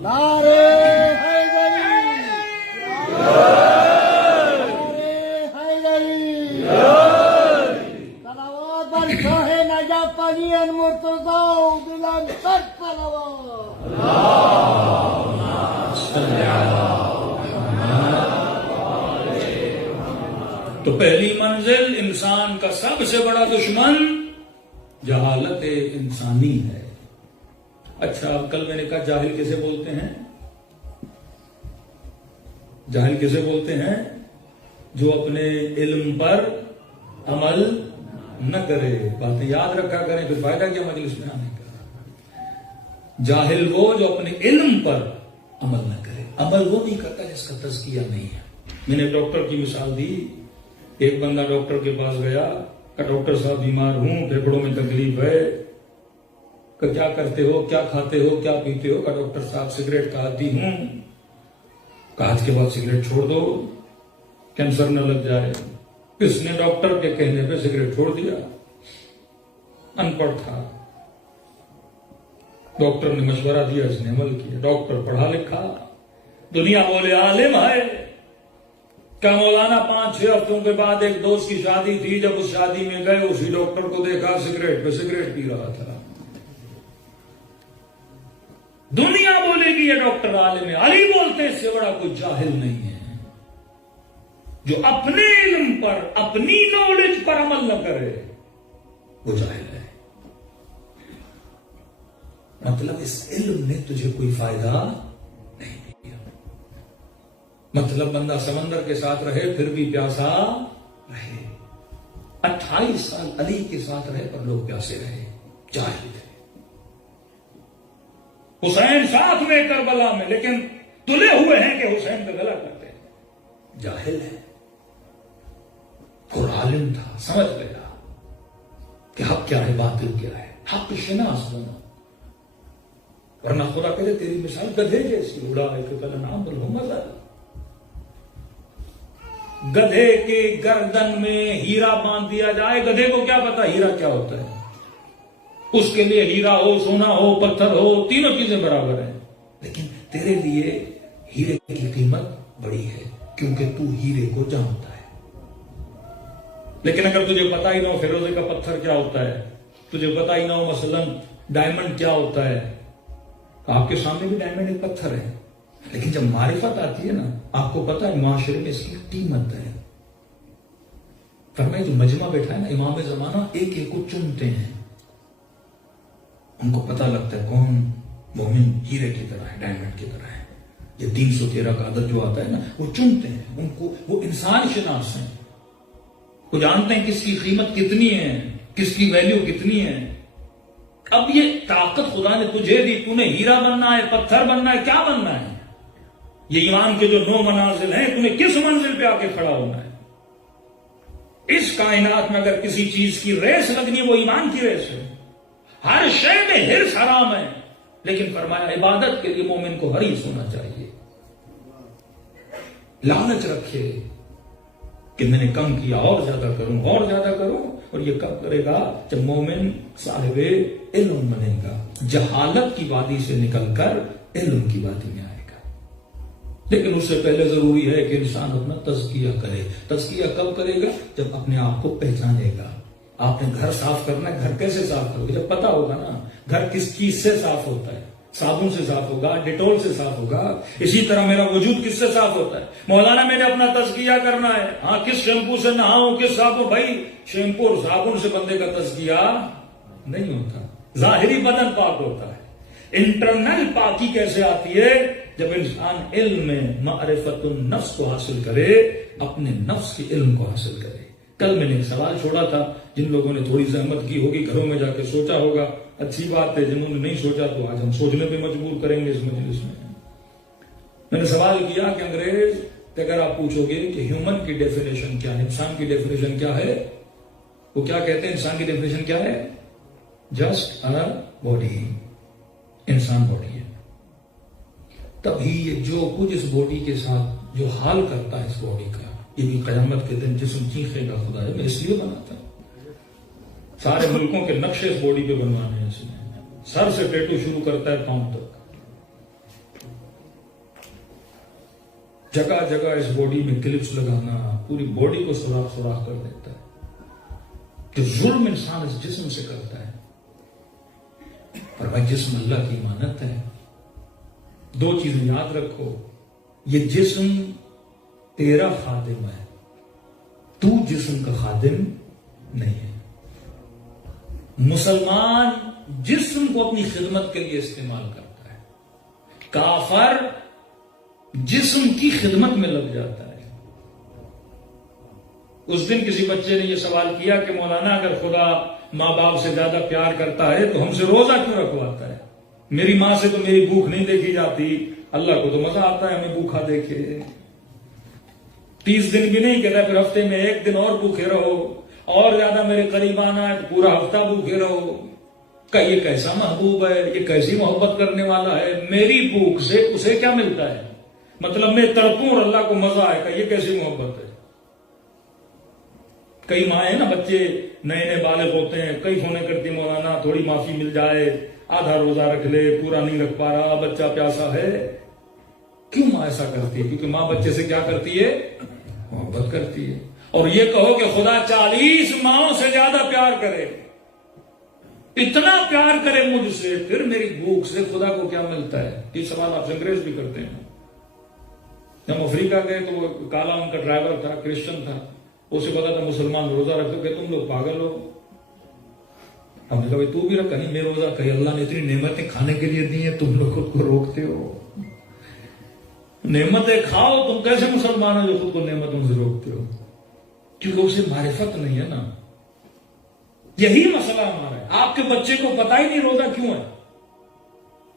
نعرے حیدری، نعرے حیدری، صلوات بر شاہ نجف علی المرتضی بلند تر صلوات. تو پہلی منزل انسان کا سب سے بڑا دشمن جہالت انسانی ہے. اچھا، کل میں نے کہا جاہل کسے بولتے ہیں؟ جاہل کسے بولتے ہیں؟ جو اپنے علم پر عمل نہ کرے. باتیں یاد رکھا کریں، پھر فائدہ کیا مجلس میں آنے کا. جاہل وہ جو اپنے علم پر عمل نہ کرے. عمل وہ نہیں کرتا جس کا تزکیہ نہیں ہے. میں نے ڈاکٹر کی مثال دی. ایک بندہ ڈاکٹر کے پاس گیا کہ ڈاکٹر صاحب بیمار ہوں، پھیپھڑوں میں تکلیف ہے، کہ کیا کرتے ہو، کیا کھاتے ہو، کیا پیتے ہو؟ کہ ڈاکٹر صاحب سگریٹ کا عادی ہوں. کہ آج کے بعد سگریٹ چھوڑ دو، کینسر نہ لگ جائے. اس نے ڈاکٹر کے کہنے پہ سگریٹ چھوڑ دیا. ان پڑھ تھا. ڈاکٹر نے مشورہ دیا، اس نے عمل کیا. ڈاکٹر پڑھا لکھا، دنیا بولے عالم ہے. کیا مولانا 5-6 ہفتوں کے بعد ایک دوست کی شادی تھی، جب اس شادی میں گئے اسی ڈاکٹر کو دیکھا سگریٹ پہ سگریٹ پی رہا تھا. دنیا بولے گی یہ ڈاکٹر عالم ہے. علی بولتے اس سے بڑا کوئی جاہل نہیں ہے جو اپنے علم پر، اپنی نالج پر عمل نہ کرے، وہ جاہل ہے. مطلب اس علم نے تجھے کوئی فائدہ نہیں دیا. مطلب بندہ سمندر کے ساتھ رہے پھر بھی پیاسا رہے. 28 سال علی کے ساتھ رہے پر لوگ پیاسے رہے، جاہل تھے. حسین ساتھ میں کربلا میں، لیکن تلے ہوئے ہیں کہ حسین کا گلا کرتے ہیں. جاہل ہے. اور عالم تھا، سمجھ گیا کہ حق کیا ہے، باطل کیا ہے. حق شناس بنا، ورنہ خدا کہے تیری مثال گدھے جیسی. اڑا ہے کہ کل نام بلحمد. گدھے کے گردن میں ہیرا باندھ دیا جائے، گدھے کو کیا پتا ہیرا کیا ہوتا ہے. اس کے لیے ہیرا ہو، سونا ہو، پتھر ہو، تینوں چیزیں برابر ہیں. لیکن تیرے لیے ہیرے کی قیمت بڑی ہے کیونکہ تو ہیرے کو جانتا ہے. لیکن اگر تجھے پتا ہی نہ ہو فیروزے کا پتھر کیا ہوتا ہے، تجھے پتا ہی نہ ہو مثلا ڈائمنڈ کیا ہوتا ہے. آپ کے سامنے بھی ڈائمنڈ ایک پتھر ہے، لیکن جب معرفت آتی ہے نا، آپ کو پتا ہے معاشرے میں اس کی قیمت ہے. فرمایا جو مجمع بیٹھا ہے نا، امام زمانہ ایک ایک کو چنتے ہیں. ان کو پتا لگتا ہے کون مومن ہیرے کی طرح ہے، ڈائمنڈ کی طرح ہے. یہ 313 کا عدد جو آتا ہے نا، وہ چنتے ہیں ان کو. وہ انسان شناس ہیں، وہ جانتے ہیں کس کی قیمت کتنی ہے، کس کی ویلیو کتنی ہے. اب یہ طاقت خدا نے تجھے دی، تو نے ہیرا بننا ہے، پتھر بننا ہے، کیا بننا ہے؟ یہ ایمان کے جو 9 منازل ہیں، تمہیں کس منزل پہ آ کے کھڑا ہونا ہے؟ اس کائنات میں اگر کسی چیز کی ریس لگنی ہے وہ ایمان کی ریس ہے. ہر شے میں ہرس حرام ہے، لیکن فرمایا عبادت کے لیے مومن کو حریص ہونا چاہیے. لالچ رکھے کہ میں نے کم کیا اور زیادہ کروں، اور زیادہ کروں. اور یہ کب کرے گا؟ جب مومن صاحب علم بنے گا، جہالت کی وادی سے نکل کر علم کی وادی میں آئے گا. لیکن اس سے پہلے ضروری ہے کہ انسان اپنا تزکیہ کرے. تزکیہ کب کرے گا؟ جب اپنے آپ کو پہچانے گا. آپ نے گھر صاف کرنا ہے، گھر کیسے صاف کرو گے؟ جب پتا ہوگا نا گھر کس چیز سے صاف ہوتا ہے. صابن سے صاف ہوگا، ڈیٹول سے صاف ہوگا. اسی طرح میرا وجود کس سے صاف ہوتا ہے؟ مولانا میں نے اپنا تزکیہ کرنا ہے. ہاں، کس شیمپو سے نہاؤں، کس صابن؟ بھائی شیمپو اور صابن سے بندے کا تزکیہ نہیں ہوتا. ظاہری بدن پاک ہوتا ہے. انٹرنل پاکی کیسے آتی ہے؟ جب انسان علم میں معرفت النفس کو حاصل کرے، اپنے نفس کے علم کو حاصل کرے. کل میں نے ایک سوال چھوڑا تھا، جن لوگوں نے تھوڑی زحمت کی ہوگی گھروں میں جا کے سوچا ہوگا، اچھی بات ہے. جنہوں نے نہیں سوچا تو آج ہم سوچنے پہ مجبور کریں گے اس مجلس میں. میں نے سوال کیا کہ انگریز اگر آپ پوچھو گے کہ ہیومن کی ڈیفینیشن کیا ہے، انسان کی ڈیفینیشن کیا ہے، وہ کیا کہتے ہیں؟ انسان کی ڈیفینیشن کیا ہے؟ Just a body. انسان باڈی ہے. تبھی یہ جو کچھ اس باڈی کے ساتھ جو حال کرتا ہے اس باڈی کا، یہ بھی قیامت کے دن جسم چیخے گا خدا ہے میں اس لیے بناتا ہوں. سارے ملکوں کے نقشے اس باڈی پہ بنوانے ہیں اس نے. سر سے ٹیٹو شروع کرتا ہے پاؤں تک. جگہ جگہ اس باڈی میں کلپس لگانا پوری باڈی کو سوراخ سوراخ کر دیتا ہے کہ ظلم انسان اس جسم سے کرتا ہے. پر بھائی جسم اللہ کی امانت ہے. دو چیزیں یاد رکھو, یہ جسم تیرا خادم ہے, تو جسم کا خادم نہیں ہے. مسلمان جسم کو اپنی خدمت کے لیے استعمال کرتا ہے, کافر جسم کی خدمت میں لگ جاتا ہے. اس دن کسی بچے نے یہ سوال کیا کہ مولانا اگر خدا ماں باپ سے زیادہ پیار کرتا ہے تو ہم سے روزہ کیوں رکھواتا ہے؟ میری ماں سے تو میری بھوک نہیں دیکھی جاتی, اللہ کو تو مزہ آتا ہے ہمیں بھوکھا دیکھے. 30 دن بھی نہیں کہتا, پھر ہفتے میں 1 دن اور بھوکے رہو, اور زیادہ میرے قریب آنا ہے تو پورا ہفتہ بھوکے رہو. کہ یہ کیسا محبوب ہے, یہ کیسی محبت کرنے والا ہے, میری بھوک سے اسے کیا ملتا ہے؟ مطلب میں تڑپوں اور اللہ کو مزہ آئے. کہ یہ کیسی محبت ہے؟ کئی ماں ہیں نا, بچے نئے نئے بالغ ہوتے ہیں, کئی فونیں کرتی مولانا تھوڑی معافی مل جائے, آدھا روزہ رکھ لے, پورا نہیں رکھ پا رہا, بچہ پیاسا ہے. کیوں ماں ایسا کرتی ہے؟ کیونکہ ماں بچے سے کیا کرتی ہے؟ محبت کرتی ہے. اور یہ کہو کہ خدا 40 ماؤں سے زیادہ پیار کرے, اتنا پیار کرے مجھ سے, پھر میری بھوک سے خدا کو کیا ملتا ہے؟ یہ سوال آپ سے انگریز بھی کرتے ہیں. جب افریقہ گئے تو وہ کالا ان کا ڈرائیور تھا, کرسچن تھا, اسے پتا تھا مسلمان روزہ رکھتے, کہ تم لوگ پاگل ہو. ہم نے کہا بھائی تو بھی رکھا. نہیں میں روزہ, کہ اللہ نے اتنی نعمتیں کھانے کے لیے دی ہیں, تم لوگ خود کو روکتے ہو. نعمتیں کھاؤ, تم کیسے مسلمان ہو جو خود کو نعمتوں سے روکتے ہو؟ کیونکہ اسے معرفت نہیں ہے نا. یہی مسئلہ ہمارا ہے. آپ کے بچے کو پتا ہی نہیں روزہ کیوں ہے,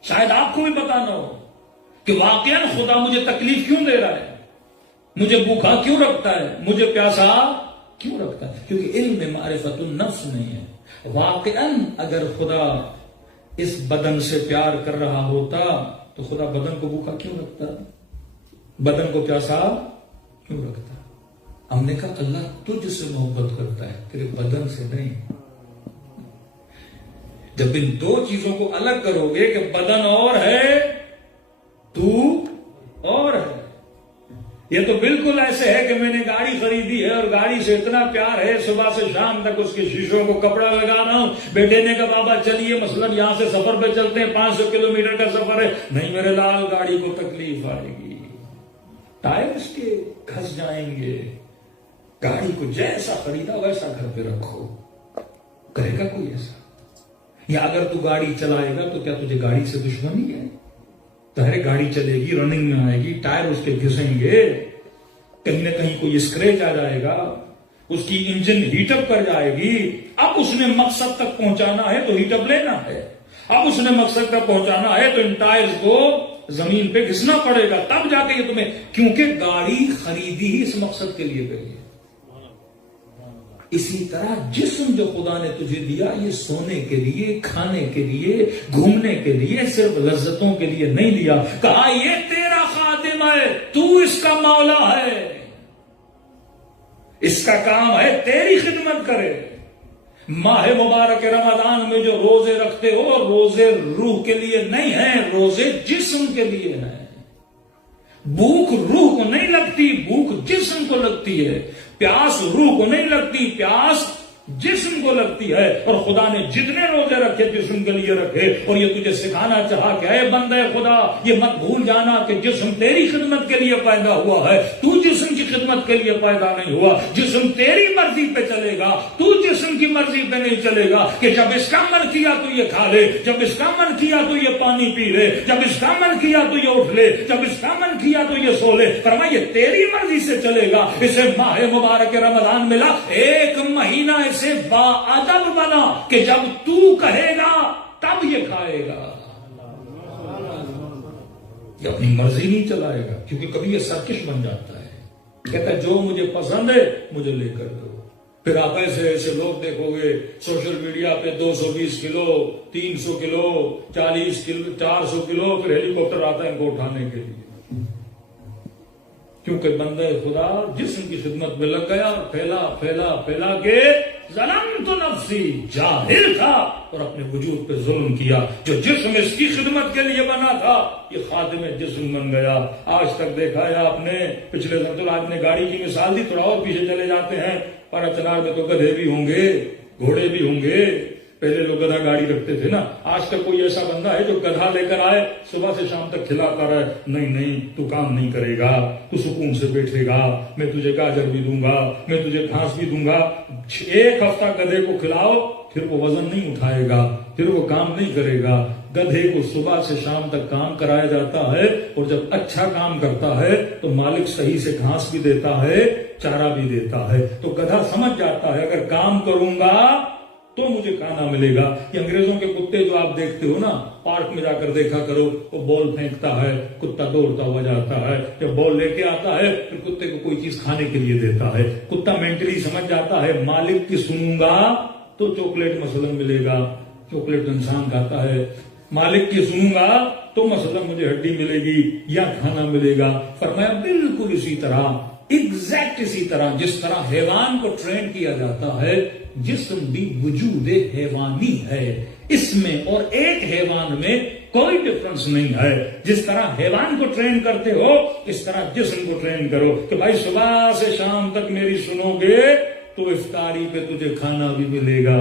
شاید آپ کو بھی پتا نہ ہو کہ واقعا خدا مجھے تکلیف کیوں دے رہا ہے, مجھے بھوکا کیوں رکھتا ہے, مجھے پیاسا کیوں رکھتا ہے. کیونکہ علم میں معرفت النفس نہیں ہے. واقعا اگر خدا اس بدن سے پیار کر رہا ہوتا تو خدا بدن کو بھوکا کیوں رکھتا, بدن کو پیاسا کیوں رکھتا؟ ہم نے کہا اللہ تجھ سے محبت کرتا ہے, تیرے بدن سے نہیں. جب ان دو چیزوں کو الگ کرو گے کہ بدن اور ہے تو اور ہے. یہ تو بالکل ایسے ہے کہ میں نے گاڑی خریدی ہے اور گاڑی سے اتنا پیار ہے, صبح سے شام تک اس کے شیشوں کو کپڑا لگا رہا ہوں. بیٹے نے کہا بابا چلیے مثلا یہاں سے سفر پہ چلتے ہیں, 500 کلومیٹر کا سفر ہے. نہیں میرے لال, گاڑی کو تکلیف آئے گی, ٹائر اس کے گھس جائیں گے. گاڑی کو جیسا خریدا ویسا گھر پہ رکھو. کرے گا کوئی ایسا؟ یا اگر تو گاڑی چلائے گا تو کیا تجھے گاڑی سے دشمنی ہے؟ تمہاری گاڑی چلے گی, رننگ میں آئے گی, ٹائر اس کے گھسیں گے, کہیں نہ کہیں کوئی اسکریچ آ جائے گا, اس کی انجن ہیٹ اپ کر جائے گی. اب اس نے مقصد تک پہنچانا ہے تو ہیٹ اپ لینا ہے. اب اس نے مقصد تک پہنچانا ہے تو ان ٹائرز کو زمین پہ گھسنا پڑے گا, تب جا کے یہ تمہیں, کیونکہ گاڑی خریدی ہی اس مقصد کے لیے گئی ہے. اسی طرح جسم جو خدا نے تجھے دیا یہ سونے کے لیے, کھانے کے لیے, گھومنے کے لیے, صرف لذتوں کے لیے نہیں دیا. کہا یہ تیرا خادم ہے, تو اس کا مولا ہے, اس کا کام ہے تیری خدمت کرے. ماہ مبارک رمضان میں جو روزے رکھتے ہو, روزے روح کے لیے نہیں ہیں, روزے جسم کے لیے ہیں. بھوک روح کو نہیں لگتی, بھوک جسم کو لگتی ہے. پیاس روح کو نہیں لگتی, پیاس جسم کو لگتی ہے. اور خدا نے جتنے روزے رکھے جسم کے لیے رکھے, اور یہ تجھے سکھانا چاہا کہ اے بندے خدا یہ مت بھول جانا کہ جسم تیری خدمت کے لیے پیدا ہوا ہے, تو جسم کی خدمت کے لیے پیدا نہیں ہوا. جسم تیری مرضی پہ چلے گا, تو جسم کی مرضی پہ نہیں چلے گا کہ جب اس کا من کیا تو یہ کھا لے, جب اس کا من کیا تو یہ پانی پی لے, جب اس کا من کیا تو یہ اٹھ لے, جب اس کا من کیا تو یہ سو لے. فرمایا یہ تیری مرضی سے چلے گا. اسے ماہ مبارک رمضان ملا, 1 مہینہ اسے با ادب بنا کہ جب تو کہے گا تب یہ کھائے گا. یہ اپنی مرضی نہیں چلائے گا, کیونکہ کبھی یہ سرکش بن جاتا ہے. کہتا ہے جو مجھے پسند ہے مجھے لے کر دو. پھر آپ ایسے ایسے لوگ دیکھو گے سوشل میڈیا پہ 220 کلو, 300 کلو, 40 کلو, 400 کلو, پھر ہیلی کاپٹر آتا ہے ان کو اٹھانے کے لیے. کیونکہ بندہ خدا جسم کی خدمت میں لگ گیا, پھیلا پھیلا پھیلا کے ظلمت نفسی، جاہل تھا اور اپنے وجود پہ ظلم کیا. جو جسم اس کی خدمت کے لیے بنا تھا یہ خادم جسم بن گیا. آج تک دیکھا ہے آپ نے، پچھلے دن آج نے گاڑی کی مثال دی، تھوڑا اور پیچھے چلے جاتے ہیں، پر چنار میں تو گدھے بھی ہوں گے، گھوڑے بھی ہوں گے. پہلے لوگ گدھا گاڑی رکھتے تھے نا. آج تک کوئی ایسا بندہ ہے جو گدھا لے کر آئے صبح سے شام تک کھلاتا رہے؟ نہیں نہیں، تو کام نہیں کرے گا، تو سکون سے بیٹھے گا، میں تجھے گاجر بھی دوں گا، میں تجھے گھاس بھی دوں گا. 1 ہفتہ گدھے کو کھلاؤ، پھر وہ وزن نہیں اٹھائے گا، پھر وہ کام نہیں کرے گا. گدھے کو صبح سے شام تک کام کرایا جاتا ہے، اور جب اچھا کام کرتا ہے تو مالک صحیح سے گھاس بھی دیتا ہے، چارہ بھی دیتا ہے. تو گدھا سمجھ جاتا ہے اگر کام کروں گا تو مجھے کھانا ملے گا. یہ انگریزوں کے کتے جو آپ دیکھتے ہو نا، پارک میں جا کر دیکھا کرو، وہ بال پھینکتا ہے، کتا دوڑتا ہوا جاتا ہے، جب بال لے کے آتا ہے پھر کتے کو کوئی چیز کھانے کے لیے دیتا ہے. کتا مینٹلی سمجھ جاتا ہے مالک کی سنوں گا تو چاکلیٹ مثلا ملے گا، چاکلیٹ انسان کھاتا ہے. مالک کی سنوں گا تو مثلا مجھے ہڈی ملے گی یا کھانا ملے گا. فرمایا بالکل اسی طرح، ایگزیکٹ اسی طرح جس طرح حیوان کو ٹرین کیا جاتا ہے، جسم بھی وجود حیوانی ہے. اس میں اور ایک حیوان میں کوئی ڈفرنس نہیں ہے. جس طرح حیوان کو ٹرین کرتے ہو اس طرح جسم کو ٹرین کرو کہ بھائی صبح سے شام تک میری سنو گے تو افطاری پہ تجھے کھانا بھی ملے گا،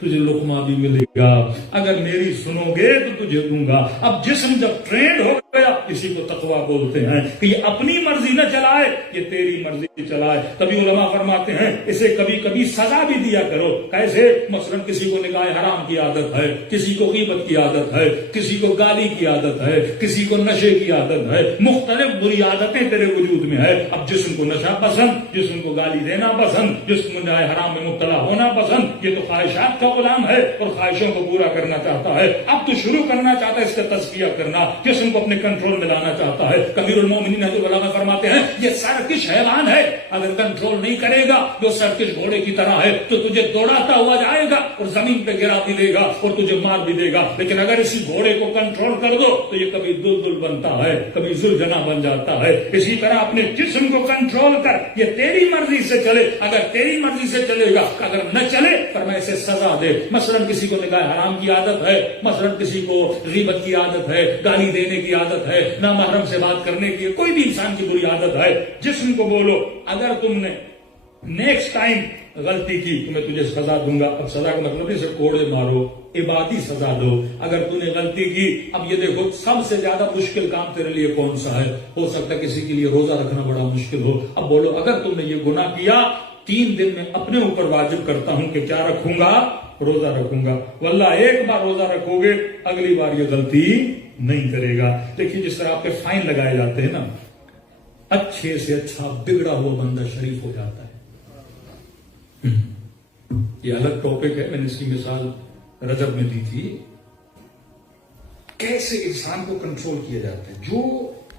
تجھے لقمہ بھی ملے گا. اگر میری سنو گے تو تجھے دوں گا. اب جسم جب ٹرینڈ ہو گیا، اسی کو تقویٰ بولتے ہیں کہ یہ اپنی مرضی نہ چلائے، یہ تیری مرضی چلائے. تبھی علماء فرماتے ہیں اسے کبھی کبھی سزا بھی دیا کرو. کیسے؟ مثلا کسی کو نکاح حرام کی عادت ہے، کسی کو غیبت کی عادت ہے، کسی کو گالی کی عادت ہے، کسی کو نشے کی عادت ہے، مختلف بری عادتیں تیرے وجود میں ہے. اب جسم کو نشہ پسند، جسم کو گالی دینا پسند، جسم کو حرام میں مبتلا ہونا پسند. یہ تو خواہشات کا غلام ہے اور خواہشوں کو پورا کرنا چاہتا ہے. اب تو شروع کرنا چاہتا ہے اس کا تزکیہ کرنا، جسم کو اپنے کنٹرول میں لانا چاہتا ہے. امیر المومنین حضرت علامہ فرماتے ہیں یہ سرکش حیوان ہے، اگر کنٹرول نہیں کرے گا جو سرکش گھوڑے کی طرح ہے تو تجھے دوڑاتا ہوا جائے گا اور زمین پہ گرا بھی دے گا اور تجھے مار بھی دے گا. لیکن اگر اسی گھوڑے کو کنٹرول کر دو تو یہ کبھی دلدل بنتا ہے، کبھی ذوالجناح بن جاتا ہے. اسی طرح اپنے جسم کو کنٹرول کر، یہ تیری مرضی سے چلے. اگر تیری مرضی سے چلے گا، اگر نہ چلے فرمائے اسے سزا دے. مثلا کسی کو نکاح حرام کی عادت ہے، مثلا کسی کو غیبت کی عادت ہے، گالی دینے کی عادت ہے، نامحرم سے بات کرنے کی، کوئی بھی انسان کی بری عادت ہے. جسم کو بولو اگر تم نے نیکسٹ ٹائم غلطی کی تو میں تجھے سزا دوں گا. اب سزا کا مطلب نہیں صرف کوڑے مارو، عبادی سزا دو. اگر تم نے غلطی کی، اب یہ دیکھو سب سے زیادہ مشکل کام تیرے لیے کون سا ہے؟ ہو سکتا ہے کسی کے لیے روزہ رکھنا بڑا مشکل ہو. اب بولو اگر تم نے یہ گناہ کیا 3 دن میں اپنے اوپر واجب کرتا ہوں کہ کیا رکھوں گا؟ روزہ رکھوں گا. واللہ ایک بار روزہ رکھو گے اگلی بار یہ غلطی نہیں کرے گا. دیکھیے جس طرح آپ کے فائن لگائے جاتے ہیں نا، اچھے سے اچھا بگڑا ہوا بندہ شریف ہو جاتا ہے. یہ الگ ٹاپک ہے، میں نے اس کی مثال رجب میں دی تھی. کیسے انسان کو کنٹرول کیا جاتا ہے؟ جو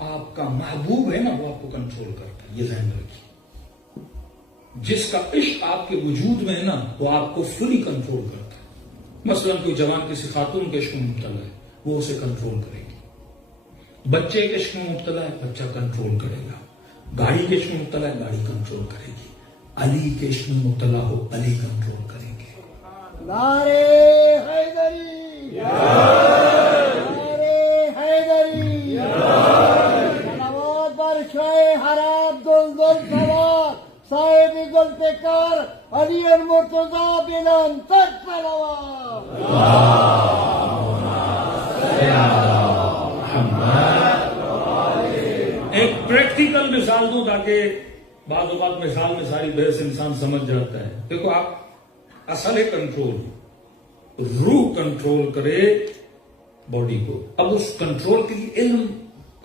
آپ کا محبوب ہے نا وہ آپ کو کنٹرول کرتا ہے، یہ ذہن رکھیے. جس کا عشق آپ کے وجود میں ہے نا وہ آپ کو فلی کنٹرول کرتا ہے. مثلا کوئی جوان کسی خاتون کے عشق میں مبتلا ہے، وہ اسے کنٹرول کرے گی. بچے کے عشق میں مبتلا ہے، بچہ کنٹرول کرے گا. گاڑی کے عشق میں مبتلا ہے، گاڑی کنٹرول کرے گی. علی کے عشق میں مبتلا ہو، علی کنٹرول کریں گے. نعرے حیدری، نعرے حیدری، صلوات بر شاہ حرام دلدل سوار صاحب ذوالفقار علی المرتضی بلند تک صلوات. ایک پریکٹیکل مثال دوں تاکہ بعض اوقات مثال میں ساری بحث انسان سمجھ جاتا ہے. دیکھو آپ اصل ہے کنٹرول، روح کنٹرول کرے باڈی کو. اب اس کنٹرول کے لیے علم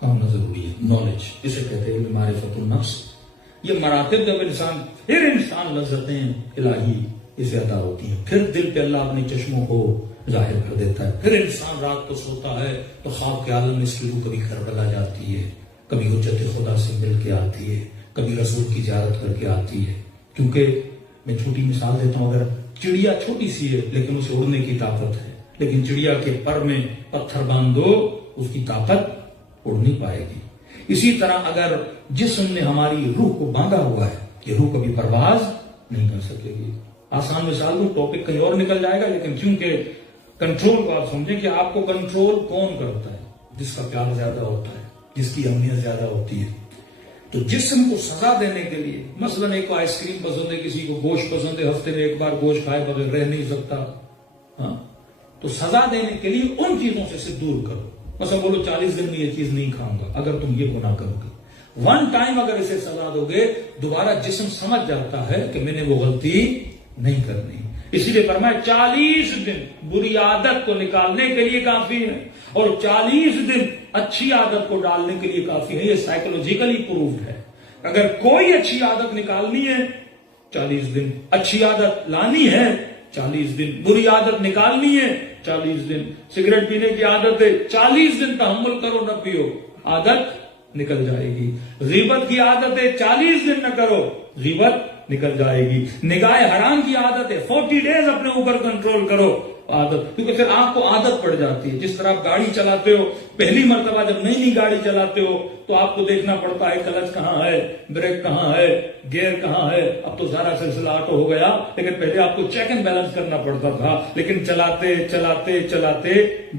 کا ہونا ضروری ہے، نالج جسے کہتے ہیں علم معرفت النفس. یہ مراتب جب پھر انسان لذتیں الہی اسے ادا ہوتی ہیں. پھر دل پہ اللہ اپنے چشموں کو ظاہر کر دیتا ہے. پھر انسان رات کو سوتا ہے تو خواب کے عالم میں اس کی روح کبھی کربلا جاتی ہے، کبھی حجت خدا سے مل کے آتی ہے، کبھی رسول کی زیارت کر کے آتی ہے. کیونکہ میں چھوٹی مثال دیتا ہوں، اگر چڑیا چھوٹی سی ہے لیکن اسے اڑنے کی طاقت ہے، لیکن چڑیا کے پر میں پتھر باندھ دو اس کی طاقت اڑ نہیں پائے گی. اسی طرح اگر جسم نے ہماری روح کو باندھا ہوا ہے، یہ روح کبھی پرواز نہیں کر سکے گی. آسان مثال دوں، ٹاپک کہیں اور نکل جائے گا، لیکن کیونکہ کنٹرول کو آپ سمجھیں کہ آپ کو کنٹرول کون کرتا ہے؟ جس کا پیار زیادہ ہوتا ہے، جس کی اہمیت زیادہ ہوتی ہے. تو جسم کو سزا دینے کے لیے، مثلا ایک کو آئس کریم پسند ہے، کسی کو گوشت پسند ہے، ہفتے میں ایک بار گوشت کھائے بغیر رہ نہیں سکتا، ہاں، تو سزا دینے کے لیے ان چیزوں سے دور کرو. مثلا بولو 40 دن میں یہ چیز نہیں کھاؤں گا، اگر تم یہ گناہ کرو گے، ون ٹائم اگر اسے سزا دو گے، دوبارہ جسم سمجھ جاتا ہے کہ میں نے وہ غلطی نہیں کرنی. اسی لیے فرمایا 40 دن بری عادت کو نکالنے کے لیے کافی ہے، اور 40 دن اچھی عادت کو ڈالنے کے لیے کافی ہے. یہ سائیکولوجیکلی پروفڈ ہے. اگر کوئی اچھی عادت نکالنی ہے 40 دن، اچھی عادت لانی ہے 40 دن، بری عادت نکالنی ہے 40 دن. سگریٹ پینے کی عادت ہے 40 دن تحمل کرو، نہ پیو، عادت نکل جائے گی. غیبت کی عادت ہے 40 دن نہ کرو، غیبت نکل جائے گی. نگاہ حرام کی عادت ہے 40 ڈیز اپنے اوپر کنٹرول کرو، عادت، کیونکہ پھر آپ کو عادت پڑ جاتی ہے. جس طرح آپ گاڑی چلاتے ہو، پہلی مرتبہ جب نئی گاڑی چلاتے ہو تو آپ کو دیکھنا پڑتا ہے کلچ کہاں ہے، بریک کہاں ہے، گیئر کہاں ہے. اب تو سارا سلسلہ آٹو ہو گیا، لیکن پہلے آپ کو چیک اینڈ بیلنس کرنا پڑتا تھا. لیکن چلاتے چلاتے چلاتے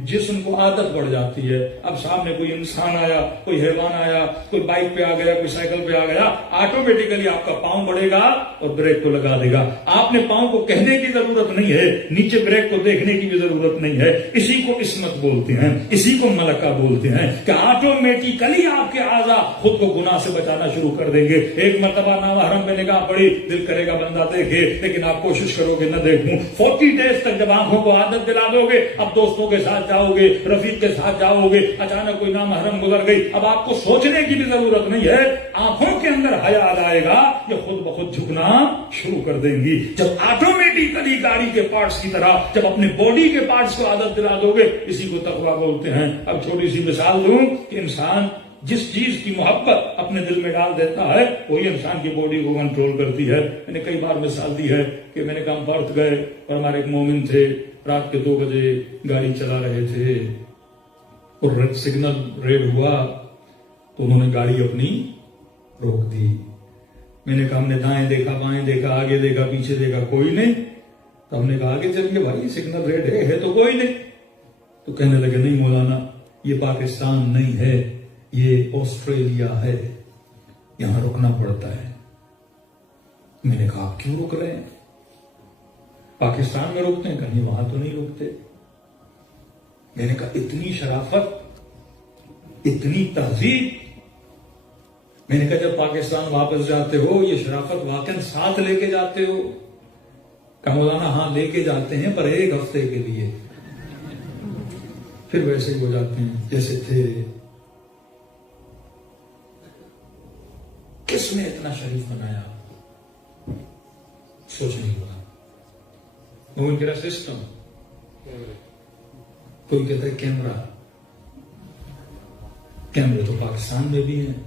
جسم کو عادت پڑ جاتی ہے. اب سامنے کوئی انسان آیا، کوئی حیوان آیا، کوئی بائک پہ آ گیا، کوئی سائیکل پہ آ گیا، آٹومیٹیکلی آپ کا پاؤں بڑھے گا اور بریک کو لگا دے گا. آپ نے پاؤں کو کہنے کی ضرورت نہیں ہے، نیچے بریک کو دیکھنے کی بھی ضرورت نہیں ہے. اسی کو عصمت بولتے ہیں، اسی کو ملکہ بولتے ہیں کہ آٹومیٹیکلی آپ کے اعضاء خود کو گناہ سے بچانا شروع کر دیں گے. ایک مرتبہ نامحرم پہ نگاہ پڑی، دل کرے گا بندہ دیکھے، لیکن آپ کوشش کرو گے نہ دیکھوں. 40 ڈیز تک جب آنکھوں کو عادت دلا دو گے، اب دوستوں کے ساتھ جاؤ گے، رفیق کے ساتھ جاؤ گے، اچانک کوئی نامحرم گزر گئی، اب آپ کو سوچنے کی بھی ضرورت نہیں ہے، آنکھوں کے اندر حیا آ جائے گا، یہ خود بخود جھکنا شروع کر دیں گی. جب آٹومیٹیکلی گاڑی کے پارٹس کی طرح جب اپنے باڈی کے پارٹس کو عادت دلا دو گے، اسی کو تقویٰ بولتے ہیں. اب چھوٹی سی مثال دوں کہ انسان جس چیز کی محبت اپنے دل میں ڈال دیتا ہے وہی انسان کی باڈی کو کنٹرول کرتی ہے. میں نے کئی بار مثال دی ہے کہ میں نے کہا پرتھ گئے اور ہمارے ایک مومن تھے، رات کے 2 بجے گاڑی چلا رہے تھے اور سگنل ریڈ ہوا تو انہوں نے گاڑی اپنی روک دی. میں نے کہا ہم نے دائیں دیکھا، بائیں دیکھا، آگے دیکھا، پیچھے دیکھا، کوئی نہیں. تو ہم نے کہا آگے چلیے بھائی، سگنل ریڈ ہے تو کوئی نہیں. تو کہنے لگے نہیں مولانا، یہ پاکستان نہیں ہے، یہ آسٹریلیا ہے، یہاں رکنا پڑتا ہے. میں نے کہا آپ کیوں رک رہے ہیں؟ پاکستان میں رکتے ہیں، کہیں وہاں تو نہیں رکتے. میں نے کہا اتنی شرافت، اتنی تہذیب. میں نے کہا جب پاکستان واپس جاتے ہو یہ شرافت واقعا ساتھ لے کے جاتے ہو؟ کہا مولانا ہاں لے کے جاتے ہیں، پر 1 ہفتے کے لیے، پھر ویسے ہی ہو جاتے ہیں جیسے تھے. کس نے اتنا شریف بنایا؟ سوچ نہیں ہوا. وہ ان کا سسٹم، کوئی کہتا ہے کیمرہ. کیمرے تو پاکستان میں بھی ہیں،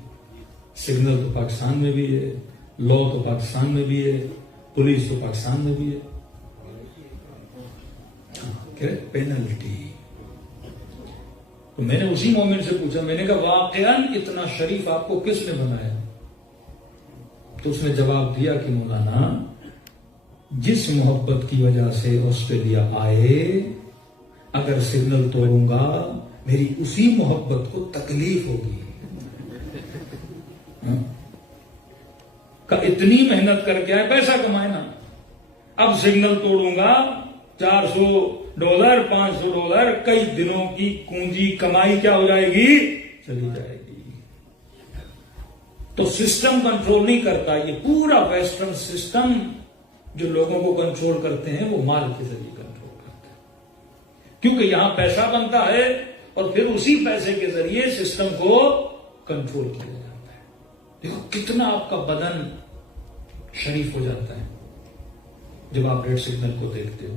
سگنل تو پاکستان میں بھی ہے، لا تو پاکستان میں بھی ہے، پولیس تو پاکستان میں بھی ہے. پینلٹی. تو میں نے اسی مومن سے پوچھا، میں نے کہا واقعاً اتنا شریف آپ کو کس نے بنایا؟ تو اس نے جواب دیا کہ مولانا جس محبت کی وجہ سے آسٹریلیا آئے، اگر سگنل توڑوں گا میری اسی محبت کو تکلیف ہوگی. کہ اتنی محنت کر کے آئے، پیسہ کمائے نا، اب سگنل توڑوں گا $400 $500 کئی دنوں کی کنجی کمائی کیا ہو جائے گی؟ چلی جائے گی. تو سسٹم کنٹرول نہیں کرتا. یہ پورا ویسٹرن سسٹم جو لوگوں کو کنٹرول کرتے ہیں وہ مال کے ذریعے کنٹرول کرتے ہیں، کیونکہ یہاں پیسہ بنتا ہے اور پھر اسی پیسے کے ذریعے سسٹم کو کنٹرول کیا جاتا ہے. دیکھو کتنا آپ کا بدن شریف ہو جاتا ہے جب آپ ریڈ سگنل کو دیکھتے ہو.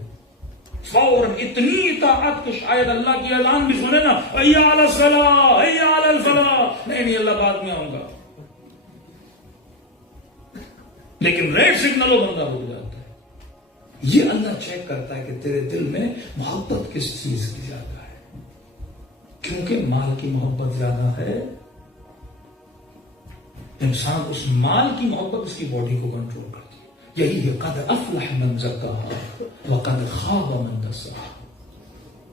فوراً اتنی اطاعت کہ شاید اللہ کی اذان بھی سنے نا، حی علی الصلاۃ حی علی الفلاح، نہیں اللہ بعد میں آؤں گا. لیکن ریڈ سگنل وہ بندہ ہو جاتا ہے. یہ اللہ چیک کرتا ہے کہ تیرے دل میں محبت کس چیز کی زیادہ ہے. کیونکہ مال کی محبت زیادہ ہے، انسان اس مال کی محبت اس کی باڈی کو کنٹرول کرتی ہے. یہی ہے قد افلح من زکاہا وقد خاب من دساہا.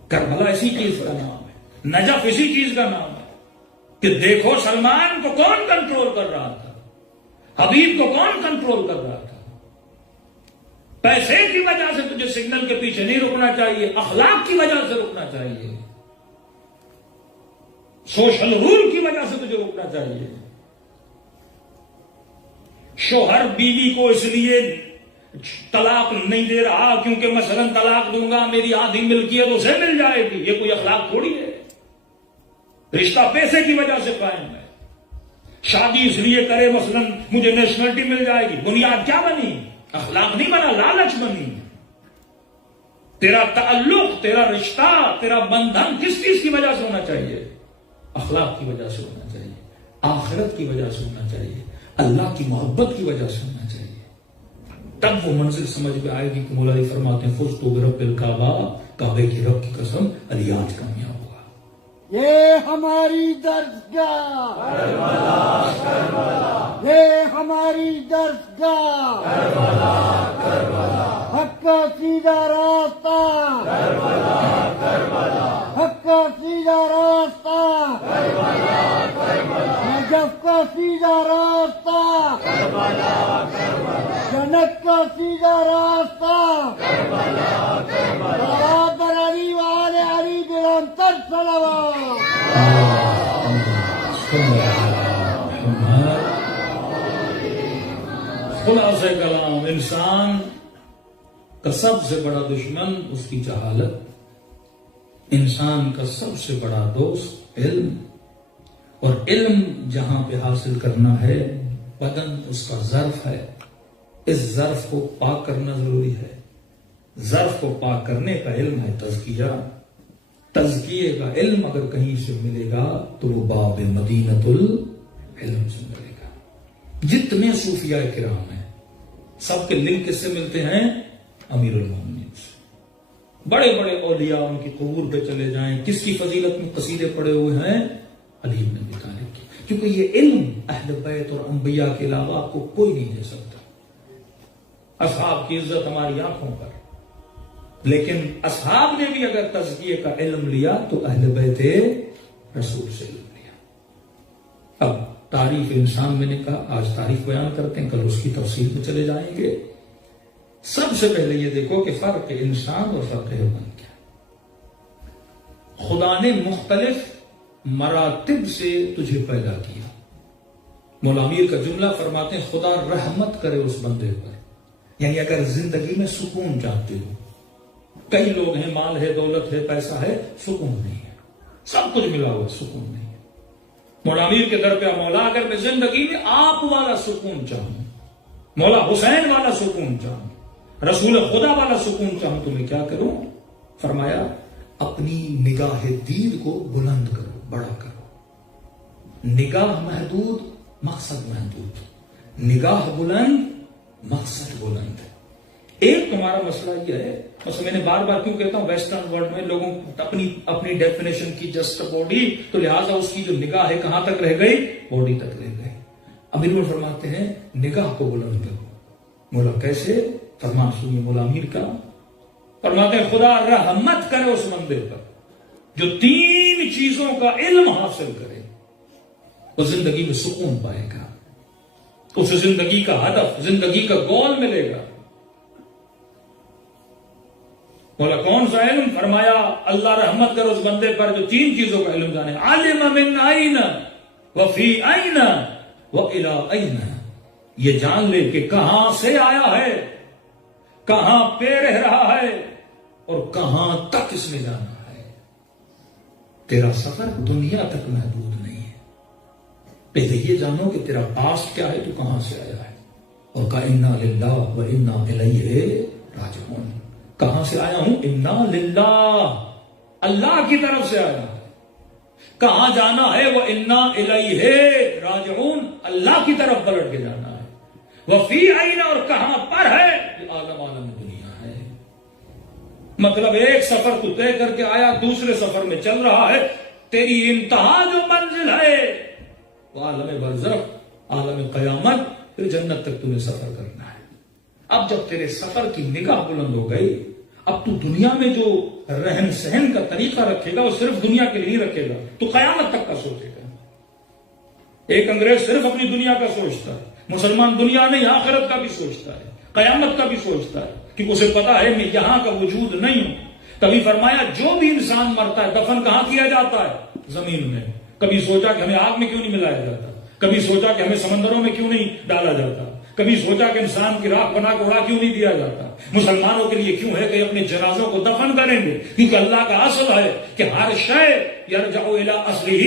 کربلا اسی چیز کا نام ہے، نجف اسی چیز کا نام ہے کہ دیکھو سلمان کو کون کنٹرول کر رہا تھا، حبیب کو کون کنٹرول کر رہا تھا. پیسے کی وجہ سے تجھے سگنل کے پیچھے نہیں رکنا چاہیے، اخلاق کی وجہ سے رکنا چاہیے، سوشل رول کی وجہ سے تجھے رکنا چاہیے. شوہر بیوی کو اس لیے طلاق نہیں دے رہا کیونکہ مثلا طلاق دوں گا میری آدھی ملکیت اسے مل جائے گی، یہ کوئی اخلاق تھوڑی ہے. رشتہ پیسے کی وجہ سے قائم ہے. شادی اس لیے کرے مثلا مجھے نیشنلٹی مل جائے گی، بنیاد کیا بنی؟ اخلاق نہیں بنا، لالچ بنی. تیرا تعلق، تیرا رشتہ، تیرا بندھن کس چیز کی وجہ سے ہونا چاہیے؟ اخلاق کی وجہ سے ہونا چاہیے، آخرت کی وجہ سے ہونا چاہیے، اللہ کی محبت کی وجہ سے ہونا چاہیے. تب وہ منزل سمجھ میں آئے گی کہ مولا علی فرماتے ہیں فزت برب الکعبہ، کعبے کی رب کی قسم علی آج کامیاب ہوا. یہ ہماری درسگاہ، یہ ہماری درسگاہ، حق کا سیدھا راستہ، حق کا سیدھا راستہ، نجف کا سیدھا راستہ، جنت کا سیدھا راستہ. صلوات بر علی وآل علی نرنتر صلوات. خلاصہ کلام، انسان کا سب سے بڑا دشمن اس کی جہالت، انسان کا سب سے بڑا دوست علم. اور علم جہاں پہ حاصل کرنا ہے، بدن اس کا ظرف ہے، اس ظرف کو پاک کرنا ضروری ہے. ظرف کو پاک کرنے کا علم ہے تزکیہ. تزکیے کا علم اگر کہیں سے ملے گا تو وہ باب مدینۃ العلم سے ملے گا. جتنے صوفیاء کرام ہیں سب کے لنک کس سے ملتے ہیں؟ امیر المومنین سے. بڑے بڑے اولیاء ان کی قبور پہ چلے جائیں، کس کی فضیلت میں قصیدے پڑے ہوئے ہیں؟ علی بن ابی طالب کی. کیونکہ یہ علم اہل بیت اور انبیاء کے علاوہ آپ کو کوئی نہیں دے سکتا. اصحاب کی عزت ہماری آنکھوں پر، لیکن اصحاب نے بھی اگر تزکیے کا علم لیا تو اہل بیت رسول سے علم لیا. اب تعریف انسان میں نے کہا، آج تعریف بیان کرتے ہیں، کل اس کی تفصیل میں چلے جائیں گے. سب سے پہلے یہ دیکھو کہ فرق انسان اور فرق حیوان کیا. خدا نے مختلف مراتب سے تجھے پیدا کیا. مولا میر کا جملہ فرماتے ہیں خدا رحمت کرے اس بندے پر. یعنی اگر زندگی میں سکون چاہتے ہو، کئی لوگ ہیں مال ہے، دولت ہے، پیسہ ہے، سکون نہیں ہے، سب کچھ ملا ہوا سکون نہیں ہے. مولا میر کے در پہ مولا اگر میں زندگی میں آپ والا سکون چاہوں، مولا حسین والا سکون چاہوں، رسول خدا والا سکون چاہوں تو میں کیا کروں؟ فرمایا اپنی نگاہ دید کو بلند کرو، بڑا کرو. نگاہ محدود، مقصد محدود. نگاہ بلند، مقصد بلند. ایک تمہارا مسئلہ یہ ہے، بس میں نے بار بار کیوں کہتا ہوں ویسٹرن ورلڈ میں لوگوں اپنی ڈیفینیشن کی جسٹ باڈی، تو لہٰذا اس کی جو نگاہ ہے کہاں تک رہ گئی؟ باڈی تک رہ گئی. امیر فرماتے ہیں نگاہ کو بلند کرو. مولا کیسے؟ فرمان سنیے مولا امیر کا. فرماتے ہیں خدا رحمت کرے اس بندے پر جو تین چیزوں کا علم حاصل کرے، وہ زندگی میں سکون پائے گا، اسے زندگی کا ہدف، زندگی کا گول ملے گا. مولا کون سا علم؟ فرمایا اللہ رحمت کرے اس بندے پر جو تین چیزوں کا علم جانے. عالم من این وفی این وإلی این. یہ جان لے کہ کہاں سے آیا ہے، کہاں پہ رہ رہا ہے، اور کہاں تک اس نے جانا ہے. تیرا سفر دنیا تک محدود نہیں ہے. پہلے یہ جانو کہ تیرا پاسٹ کیا ہے، تو کہاں سے آیا ہے. اور کہا انا للہ و انا الیہ راجعون. کہاں سے آیا ہوں؟ انا للہ، اللہ کی طرف سے آیا ہے. کہاں جانا ہے؟ وہ انا الیہ راجعون، اللہ کی طرف پلٹ کے جانا ہے. وفی این، اور کہاں پر ہے؟ یہ عالم دنیا ہے. مطلب ایک سفر تو طے کر کے آیا، دوسرے سفر میں چل رہا ہے. تیری انتہا جو منزل ہے وہ عالم برزخ، عالم قیامت، پھر جنت تک تمہیں سفر کرنا ہے. اب جب تیرے سفر کی نگاہ بلند ہو گئی، اب تو دنیا میں جو رہن سہن کا طریقہ رکھے گا وہ صرف دنیا کے لیے رکھے گا، تو قیامت تک کا سوچے گا۔ ایک انگریز صرف اپنی دنیا کا سوچتا ہے، مسلمان دنیا نہیں آخرت کا بھی سوچتا ہے، قیامت کا بھی سوچتا ہے، کیونکہ اسے پتا ہے میں یہاں کا وجود نہیں ہوں۔ کبھی فرمایا جو بھی انسان مرتا ہے دفن کہاں کیا جاتا ہے؟ زمین میں۔ کبھی سوچا کہ ہمیں آگ میں کیوں نہیں ملایا جاتا؟ کبھی سوچا کہ ہمیں سمندروں میں کیوں نہیں ڈالا جاتا؟ کبھی سوچا کہ انسان کی راکھ بنا کے اڑا کیوں نہیں دیا جاتا؟ مسلمانوں کے لیے کیوں ہے کہ اپنے جنازوں کو دفن کریں گے؟ کیونکہ اللہ کا اصل ہے کہ ہر شے یرجع الی اصلہ،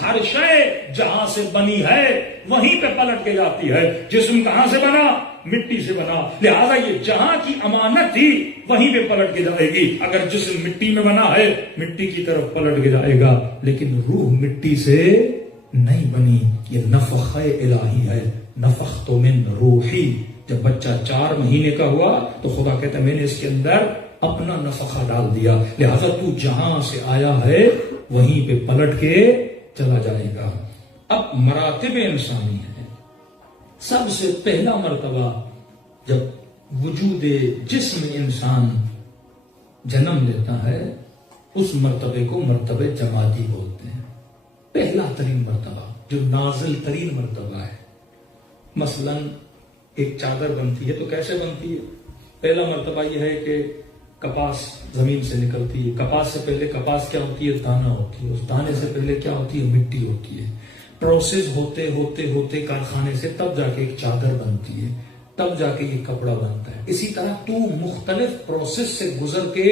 ہر شے جہاں سے بنی ہے وہیں پہ پلٹ کے جاتی ہے۔ جسم کہاں سے بنا؟ مٹی سے بنا، لہذا یہ جہاں کی امانت تھی وہیں پہ پلٹ کے جائے گی۔ اگر جسم مٹی میں بنا ہے مٹی کی طرف پلٹ کے جائے گا، لیکن روح مٹی سے نہیں بنی۔ یہ نفخ الہی ہے، نفخت من روحی۔ جب بچہ 4 مہینے کا ہوا تو خدا کہتا ہے میں نے اس کے اندر اپنا نفخہ ڈال دیا، لہذا تو جہاں سے آیا ہے وہیں پہ پلٹ کے چلا جائے گا۔ اب مراتب انسانی ہیں۔ سب سے پہلا مرتبہ جب وجود جسم انسان جنم لیتا ہے اس مرتبے کو مرتبہ جمادی بولتے ہیں۔ پہلا ترین مرتبہ جو نازل ترین مرتبہ ہے۔ مثلا ایک چادر بنتی ہے تو کیسے بنتی ہے؟ پہلا مرتبہ یہ ہے کہ کپاس زمین سے نکلتی ہے۔ کپاس سے پہلے کپاس کیا ہوتی ہے؟ دانہ ہوتی ہے۔ اس دانے سے پہلے کیا ہوتی ہے؟ مٹی ہوتی ہے۔ پروسیس ہوتے ہوتے ہوتے کارخانے سے تب جا کے ایک چادر بنتی ہے، تب جا کے یہ کپڑا بنتا ہے۔ اسی طرح تو مختلف پروسیس سے گزر کے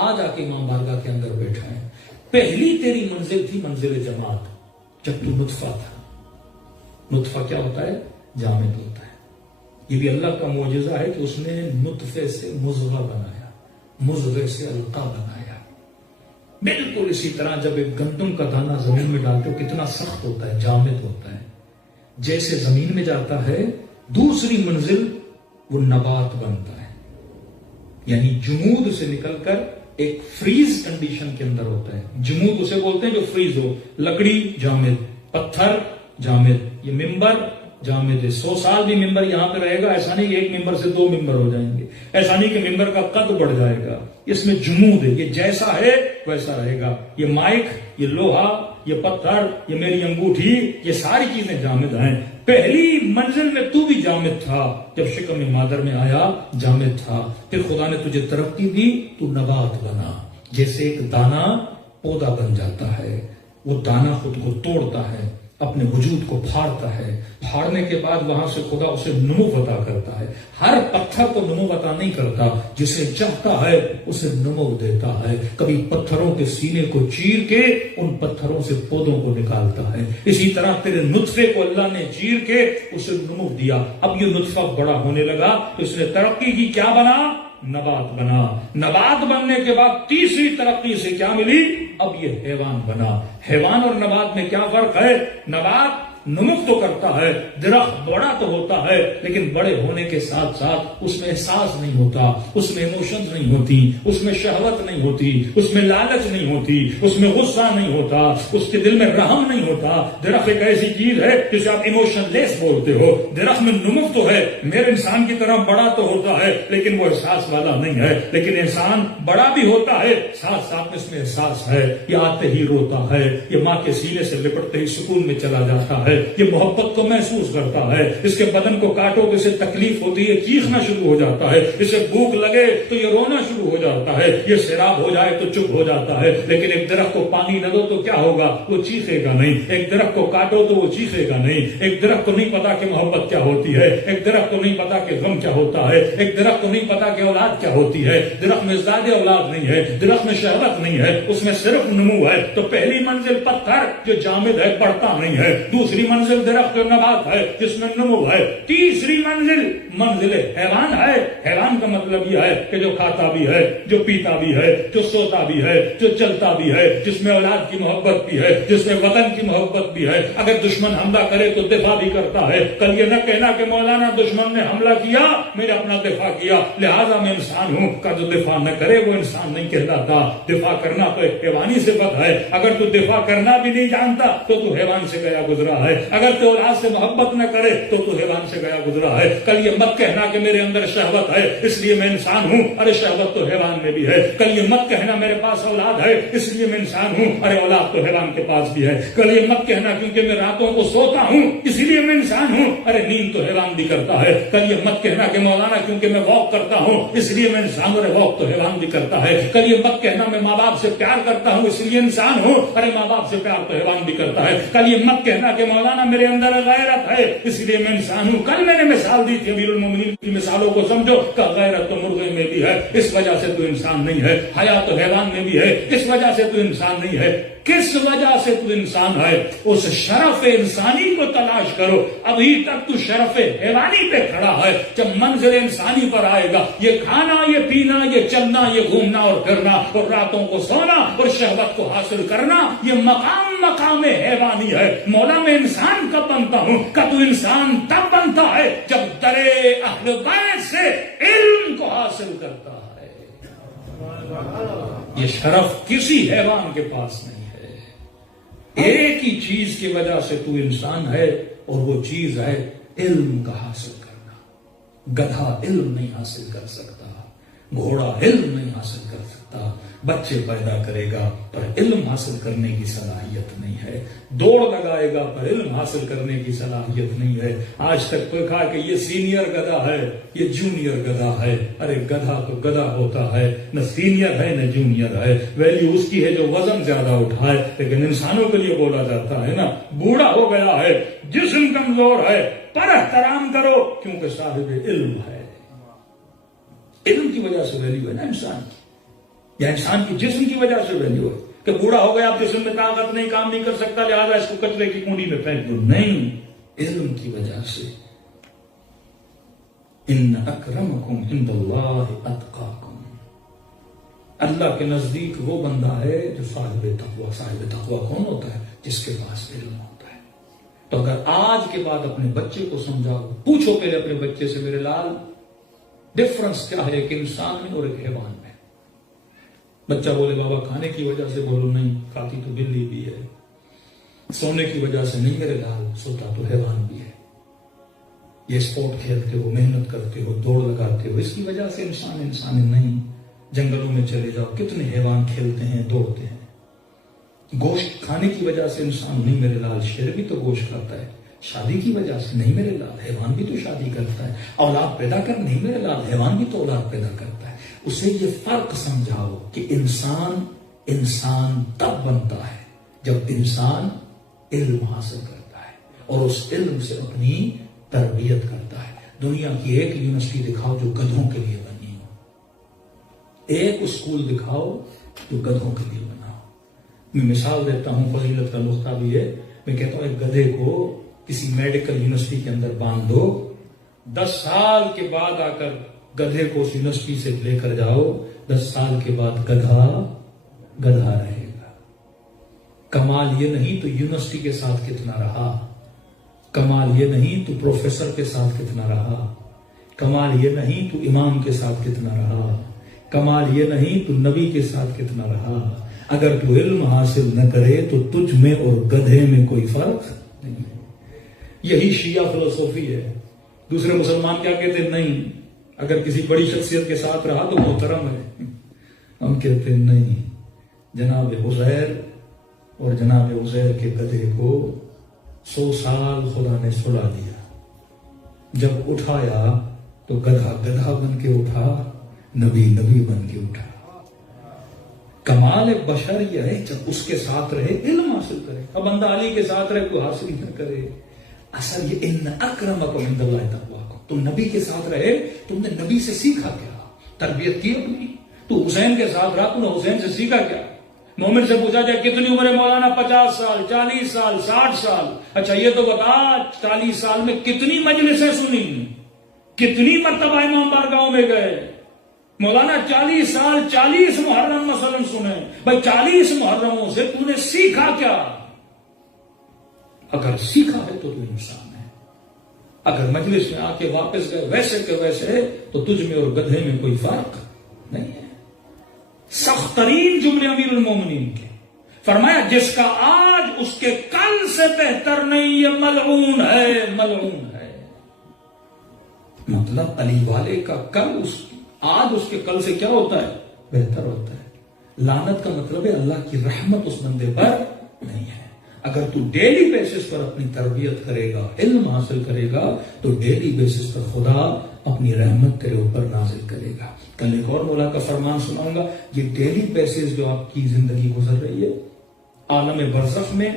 آج آ کے ماں بارگاہ کے اندر بیٹھا ہے۔ پہلی تیری منزل تھی منزل جماعت، جب تو نطفہ تھا۔ نطفہ کیا ہوتا ہے؟ جامد ہوتا ہے۔ یہ بھی اللہ کا معجزہ ہے کہ اس نے نطفے سے مضغہ بنایا، مضغے سے علقہ بنایا۔ بالکل اسی طرح جب ایک گندم کا دانہ زمین میں ڈالتے ہو کتنا سخت ہوتا ہے، جامد ہوتا ہے، جیسے زمین میں جاتا ہے دوسری منزل وہ نبات بنتا ہے، یعنی جمود سے نکل کر ایک فریز کنڈیشن کے اندر ہوتا ہے۔ جمود اسے بولتے ہیں جو فریز ہو، لکڑی جامد، پتھر جامد، یہ ممبر جامد ہے۔ 100 سال بھی ممبر یہاں پہ رہے گا، ایسا نہیں کہ ایک ممبر سے 2 ممبر ہو جائیں گے، ایسا نہیں کہ ممبر کا قد بڑھ جائے گا، اس میں جمود ہے، یہ جیسا ہے ویسا رہے گا۔ یہ مائک، یہ لوہا، یہ پتھر، یہ میری انگوٹھی، یہ ساری چیزیں جامد ہیں۔ پہلی منزل میں تو بھی جامد تھا، جب شکم مادر میں آیا جامد تھا، پھر خدا نے تجھے ترقی دی، تو نبات بنا۔ جیسے ایک دانہ پودا بن جاتا ہے، وہ دانہ خود کو توڑتا ہے، اپنے وجود کو پھاڑتا ہے، پھاڑنے کے بعد وہاں سے خدا اسے نمو عطا کرتا ہے۔ ہر پتھر کو نمو عطا نہیں کرتا، جسے چاہتا ہے اسے نمو دیتا ہے۔ کبھی پتھروں کے سینے کو چیر کے ان پتھروں سے پودوں کو نکالتا ہے۔ اسی طرح تیرے نطفے کو اللہ نے چیر کے اسے نمو دیا۔ اب یہ نطفہ بڑا ہونے لگا، اس نے ترقی کی، کیا بنا؟ نبات بنا۔ نبات بننے کے بعد تیسری ترقی سے کیا ملی؟ اب یہ حیوان بنا۔ حیوان اور نبات میں کیا فرق ہے؟ نبات نمو تو کرتا ہے، درخت بڑا تو ہوتا ہے، لیکن بڑے ہونے کے ساتھ ساتھ اس میں احساس نہیں ہوتا، اس میں ایموشنز نہیں ہوتی، اس میں شہوت نہیں ہوتی، اس میں لالچ نہیں ہوتی، اس میں غصہ نہیں ہوتا، اس کے دل میں رحم نہیں ہوتا۔ درخت ایک ایسی چیز ہے جسے آپ ایموشن لیس بولتے ہو۔ درخت میں نمو تو ہے، میرے انسان کی طرح بڑا تو ہوتا ہے، لیکن وہ احساس والا نہیں ہے۔ لیکن انسان بڑا بھی ہوتا ہے، ساتھ ساتھ اس میں احساس ہے، یہ آتے ہی روتا ہے، یہ ماں کے سینے سے لپٹتے ہی سکون میں چلا جاتا ہے، یہ محبت کو محسوس کرتا ہے۔ اس کے بدن کو کاٹو تو اسے تکلیف ہوتی ہے، چیخنا شروع ہو جاتا ہے، اسے بھوک لگے تو یہ رونا شروع ہو جاتا ہے، یہ سیراب ہو جائے تو چپ ہو جاتا ہے۔ لیکن ایک درخت کو پانی نہ دو تو کیا ہوگا؟ وہ چیخے گا نہیں۔ ایک درخت کو کاٹو تو وہ چیخے گا نہیں۔ ایک درخت کو نہیں پتا کہ محبت کیا ہوتی ہے، ایک درخت کو نہیں پتا کہ غم کیا ہوتا ہے، ایک درخت کو نہیں پتا کہ اولاد کیا ہوتی ہے۔ درخت میں زیادہ اولاد نہیں ہے، درخت میں شہوت نہیں ہے، اس میں صرف نمو ہے۔ تو پہلی منزل پتھر جو جامد ہے، بڑھتا نہیں ہے۔ دوسری منزل درخت نبات ہے جس میں نمو ہے۔ تیسری منزل حیوان ہے۔ حیوان کا مطلب یہ ہے کہ جو کھاتا بھی ہے، جو پیتا بھی ہے، جو سوتا بھی ہے، جو چلتا بھی ہے، جس میں اولاد کی محبت بھی ہے، جس میں وطن کی محبت بھی ہے۔ اگر دشمن حملہ کرے تو دفاع بھی کرتا ہے۔ کل یہ نہ کہنا کہ مولانا دشمن نے حملہ کیا میں نے اپنا دفاع کیا لہذا میں انسان ہوں، کا جو دفاع نہ کرے وہ انسان نہیں کہلاتا۔ دفاع کرنا تو ایک حیوانی صفت ہے۔ اگر تو دفاع کرنا بھی نہیں جانتا تو حیوان سے گیا گزرا ہے۔ ہے. اگر تو اولاد سے محبت نہ کرے تو حیوان سے گیا گزرا ہے. کل یہ مت کہنا کہ میرے اندر شہوت ہے اس لیے میں انسان ہوں، ارے شہوت تو حیوان میں بھی ہے. کل یہ مت کہنا میرے پاس اولاد ہے اس لیے میں انسان ہوں، ارے اولاد تو حیوان کے پاس بھی ہے. کل یہ مت کہنا کیونکہ میں راتوں کو سوتا ہوں اس لیے میں انسان ہوں، ارے نیند تو حیوان بھی کرتا ہے. کل یہ مت کہنا کہ مولانا کیونکہ میں واک کرتا ہوں اس لیے میں انسان ہوں، ارے واک تو حیوان بھی کرتا ہے. کل یہ مت کہنا میں ماں باپ سے پیار کرتا ہوں اس لیے انسان ہوں، ارے ماں باپ سے پیار تو حیوان بھی کرتا ہے. کل یہ مت کہنا کہ مولانا میرے اندر غیرت ہے اس لیے میں انسان ہوں. کل میں نے مثال دی تھی امیر المومنین کی مثالوں کو سمجھو کہ غیرت تو مرغے میں بھی ہے اس وجہ سے تو انسان نہیں ہے. حیا تو حیوان میں بھی ہے اس وجہ سے تو انسان نہیں ہے. کس وجہ سے تو انسان ہے؟ اس شرف انسانی کو تلاش کرو. ابھی تک تو شرف حیوانی پہ کھڑا ہے. جب منزل انسانی پر آئے گا یہ کھانا یہ پینا یہ چلنا یہ گھومنا اور پھرنا اور راتوں کو سونا اور شہوت کو حاصل کرنا یہ مقام حیوانی ہے. مولا میں انسان کب بنتا ہوں؟ کہ تو انسان تب بنتا ہے جب درے اہل بیت سے علم کو حاصل کرتا ہے. یہ شرف کسی حیوان کے پاس نہیں ہے. ایک ہی چیز کی وجہ سے تو انسان ہے اور وہ چیز ہے علم کا حاصل کرنا. گدھا علم نہیں حاصل کر سکتا، گھوڑا علم نہیں حاصل کر سکتا. بچے پیدا کرے گا پر علم حاصل کرنے کی صلاحیت نہیں ہے. دوڑ لگائے گا پر علم حاصل کرنے کی صلاحیت نہیں ہے. آج تک کوئی کہا کہ یہ سینئر گدھا ہے یہ جونیئر گدھا ہے. ارے گدھا تو گدھا ہوتا ہے، نہ سینئر ہے نہ جونیئر ہے. ویلیو اس کی ہے جو وزن زیادہ اٹھائے. لیکن انسانوں کے لیے بولا جاتا ہے نا بوڑھا ہو گیا ہے جسم کمزور ہے پر احترام کرو کیونکہ صاحب علم ہے. علم کی وجہ سے ویلیو ہے نا انسان کی، یا انسان کی جسم کی وجہ سے ویلیو ہے کہ بوڑھا ہو گیا اب جسم میں طاقت نہیں کام نہیں کر سکتا لہذا اس کو کچرے کی کنڈی میں پھینک دو. نہیں، علم کی وجہ سے. ان اکرمکم عند اللہ اتقاکم. اللہ کے نزدیک وہ بندہ ہے جو صاحب تقوی. صاحب تقوی کون ہوتا ہے؟ جس کے پاس علم ہوتا ہے. تو اگر آج کے بعد اپنے بچے کو سمجھاؤ، پوچھو پہلے اپنے بچے سے میرے لال ڈفرنس کیا ہے ایک انسان میں اور ایک حیوان میں. بچہ بولے بابا کھانے کی وجہ سے. بولو نہیں، کھاتی تو بلی بھی ہے. سونے کی وجہ سے نہیں میرے لال، سوتا تو حیوان بھی ہے. یہ اسپورٹ کھیلتے ہو، محنت کرتے ہو، دوڑ لگاتے ہو، اس کی وجہ سے انسان نہیں. جنگلوں میں چلے جاؤ کتنے حیوان کھیلتے ہیں دوڑتے ہیں. گوشت کھانے کی وجہ سے انسان نہیں میرے لال، شیر بھی تو گوشت کھاتا ہے. شادی کی وجہ سے نہیں میرے لال، حیوان بھی تو شادی کرتا ہے. اولاد پیدا کر نہیں میرے لال، حیوان بھی تو اولاد پیدا کرتا ہے. اسے یہ فرق سمجھاؤ کہ انسان تب بنتا ہے جب انسان علم حاصل کرتا ہے اور اس علم سے اپنی تربیت کرتا ہے. دنیا کی ایک یونیورسٹی دکھاؤ جو گدھوں کے لیے بنی ہو، ایک اسکول دکھاؤ جو گدھوں کے لیے بنا ہو. میں مثال دیتا ہوں، فضیلت کا نقطہ بھی ہے. میں کہتا ہوں ایک گدھے کو کسی میڈیکل یونیورسٹی کے اندر باندھ دو، 10 سال کے بعد آ کر گدھے کو اس یونیورسٹی سے لے کر جاؤ، 10 سال کے بعد گدھا رہے گا. کمال یہ نہیں تو یونیورسٹی کے ساتھ کتنا رہا، کمال یہ نہیں تو پروفیسر کے ساتھ کتنا رہا، کمال یہ نہیں تو امام کے ساتھ کتنا رہا، کمال یہ نہیں تو نبی کے ساتھ کتنا رہا. اگر تو علم حاصل نہ کرے تو تجھ میں اور گدھے میں کوئی فرق نہیں ہے. یہی شیعہ فلسفی ہے. دوسرے مسلمان کیا کہتے ہیں؟ نہیں، اگر کسی بڑی شخصیت کے ساتھ رہا تو محترم ہے. ہم کہتے ہیں نہیں، جناب عزیر اور جناب عزیر کے گدھے کو 100 سال خدا نے سلا دیا. جب اٹھایا تو گدھا بن کے اٹھا، نبی بن کے اٹھا. کمال بشر یہ ہے جب اس کے ساتھ رہے علم حاصل کرے. اب بندہ علی کے ساتھ رہے کوئی حاصل نہ کرے. اصل یہ ان اکرمکم عند اللہ تقواکم. تم نبی کے ساتھ رہے، تم نے نبی سے سیکھا کیا؟ تربیت کی اپنی. تو حسین کے ساتھ رہا، تم نے حسین سے سیکھا کیا؟ مومن سے پوچھا جائے کتنی عمر ہے مولانا؟ 50 سال، 40 سال، 60 سال. اچھا یہ تو بتا 40 سال میں کتنی مجلسیں سنی، کتنی مرتبہ امام بارگاہوں میں گئے؟ مولانا 40 سال 40 محرم مثلا سنے. بھائی 40 محرموں سے تم نے سیکھا کیا؟ اگر سیکھا ہے تو انسان ہے. اگر مجلس میں آ کے واپس گئے ویسے کہ ویسے تو تجھ میں اور گدھے میں کوئی فرق نہیں ہے. سخت ترین جملے امیر المومنین کے. فرمایا جس کا آج اس کے کل سے بہتر نہیں، یہ ملعون ہے، ملعون ہے۔ مطلب علی والے کا کل آج اس کے کل سے کیا ہوتا ہے؟ بہتر ہوتا ہے۔ لعنت کا مطلب ہے اللہ کی رحمت اس بندے پر نہیں ہے۔ اگر تو ڈیلی بیسس پر اپنی تربیت کرے گا، علم حاصل کرے گا، تو ڈیلی بیسس پر خدا اپنی رحمت تیرے اوپر نازل کرے گا۔ کل ایک اور مولا کا فرمان سناؤں گا، یہ ڈیلی بیسس جو آپ کی زندگی گزر رہی ہے، عالم برزخ میں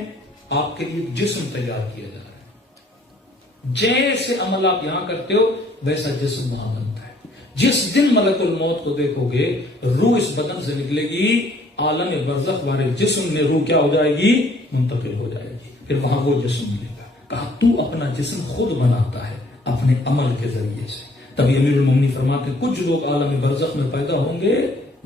آپ کے لیے جسم تیار کیا جا رہا ہے۔ جیسے عمل آپ یہاں کرتے ہو ویسا جسم وہاں بنتا ہے۔ جس دن ملک الموت کو دیکھو گے، روح اس بدن سے نکلے گی، عالم برزخ والے جسم میں روح کیا ہو جائے گی؟ منتقل ہو جائے گی، پھر وہاں وہ جسم ملے گا۔ کہا تو اپنا جسم خود بناتا ہے اپنے عمل کے ذریعے سے۔ تبھی امیر المومنین فرماتے ہیں کچھ لوگ عالم برزخ میں پیدا ہوں گے،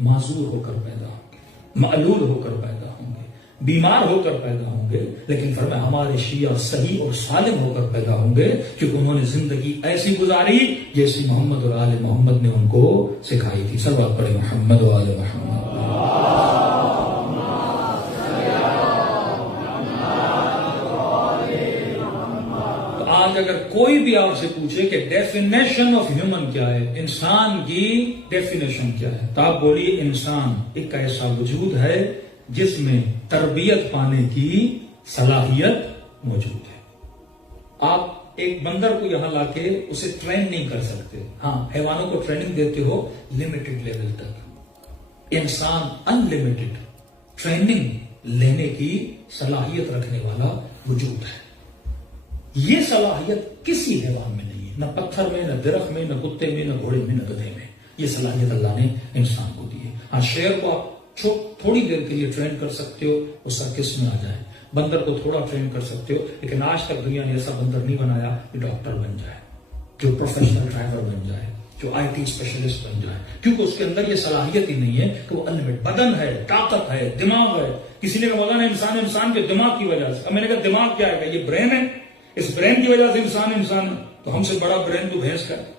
معذور ہو کر پیدا ہوں گے، معلول ہو کر پیدا ہوں گے، بیمار ہو کر پیدا ہوں گے، لیکن فرمایا ہمارے شیعہ صحیح اور سالم ہو کر پیدا ہوں گے، کیونکہ انہوں نے زندگی ایسی گزاری جیسی محمد اور آل محمد نے ان کو سکھائی تھی۔ صلوات پڑھیں محمد و آل محمد۔ آج اگر کوئی بھی آپ سے پوچھے کہ ڈیفینیشن آف ہیومن کیا ہے، انسان کی ڈیفینیشن کیا ہے، تو آپ بولیے انسان ایک ایسا وجود ہے جس میں تربیت پانے کی صلاحیت موجود ہے۔ آپ ایک بندر کو یہاں لا کے اسے ٹرین نہیں کر سکتے، ہاں حیوانوں کو ٹریننگ دیتے ہو لمیٹڈ لیول تک۔ انسان ان لمیٹڈ ٹریننگ لینے کی صلاحیت رکھنے والا وجود ہے۔ یہ صلاحیت کسی حیوان میں نہیں ہے، نہ پتھر میں، نہ درخت میں، نہ کتے میں، نہ گھوڑے میں، نہ گدھے میں۔ یہ صلاحیت اللہ نے انسان کو دی ہے۔ ہاں شیر کو آپ تھوڑی دیر کے لیے ٹرین کر سکتے ہو، وہ سرکس میں آ جائے، بندر کو تھوڑا ٹرین کر سکتے ہو، لیکن آج تک دنیا نے ایسا بندر نہیں بنایا کہ ڈاکٹر بن جائے، جو پروفیشنل ڈرائیور بن جائے، جو آئی ٹی اسپیشلسٹ بن جائے، کیونکہ اس کے اندر یہ صلاحیت ہی نہیں ہے کہ وہ انلمیٹڈ بدن ہے، طاقت ہے، دماغ ہے۔ کسی نے کہا مولانا انسان کے دماغ کی وجہ سے، اب میں نے کہا دماغ کیا ہے؟ یہ برین ہے، اس برین کی وجہ سے انسان ہے۔ تو ہم سے بڑا برین تو بھینس کا ہے،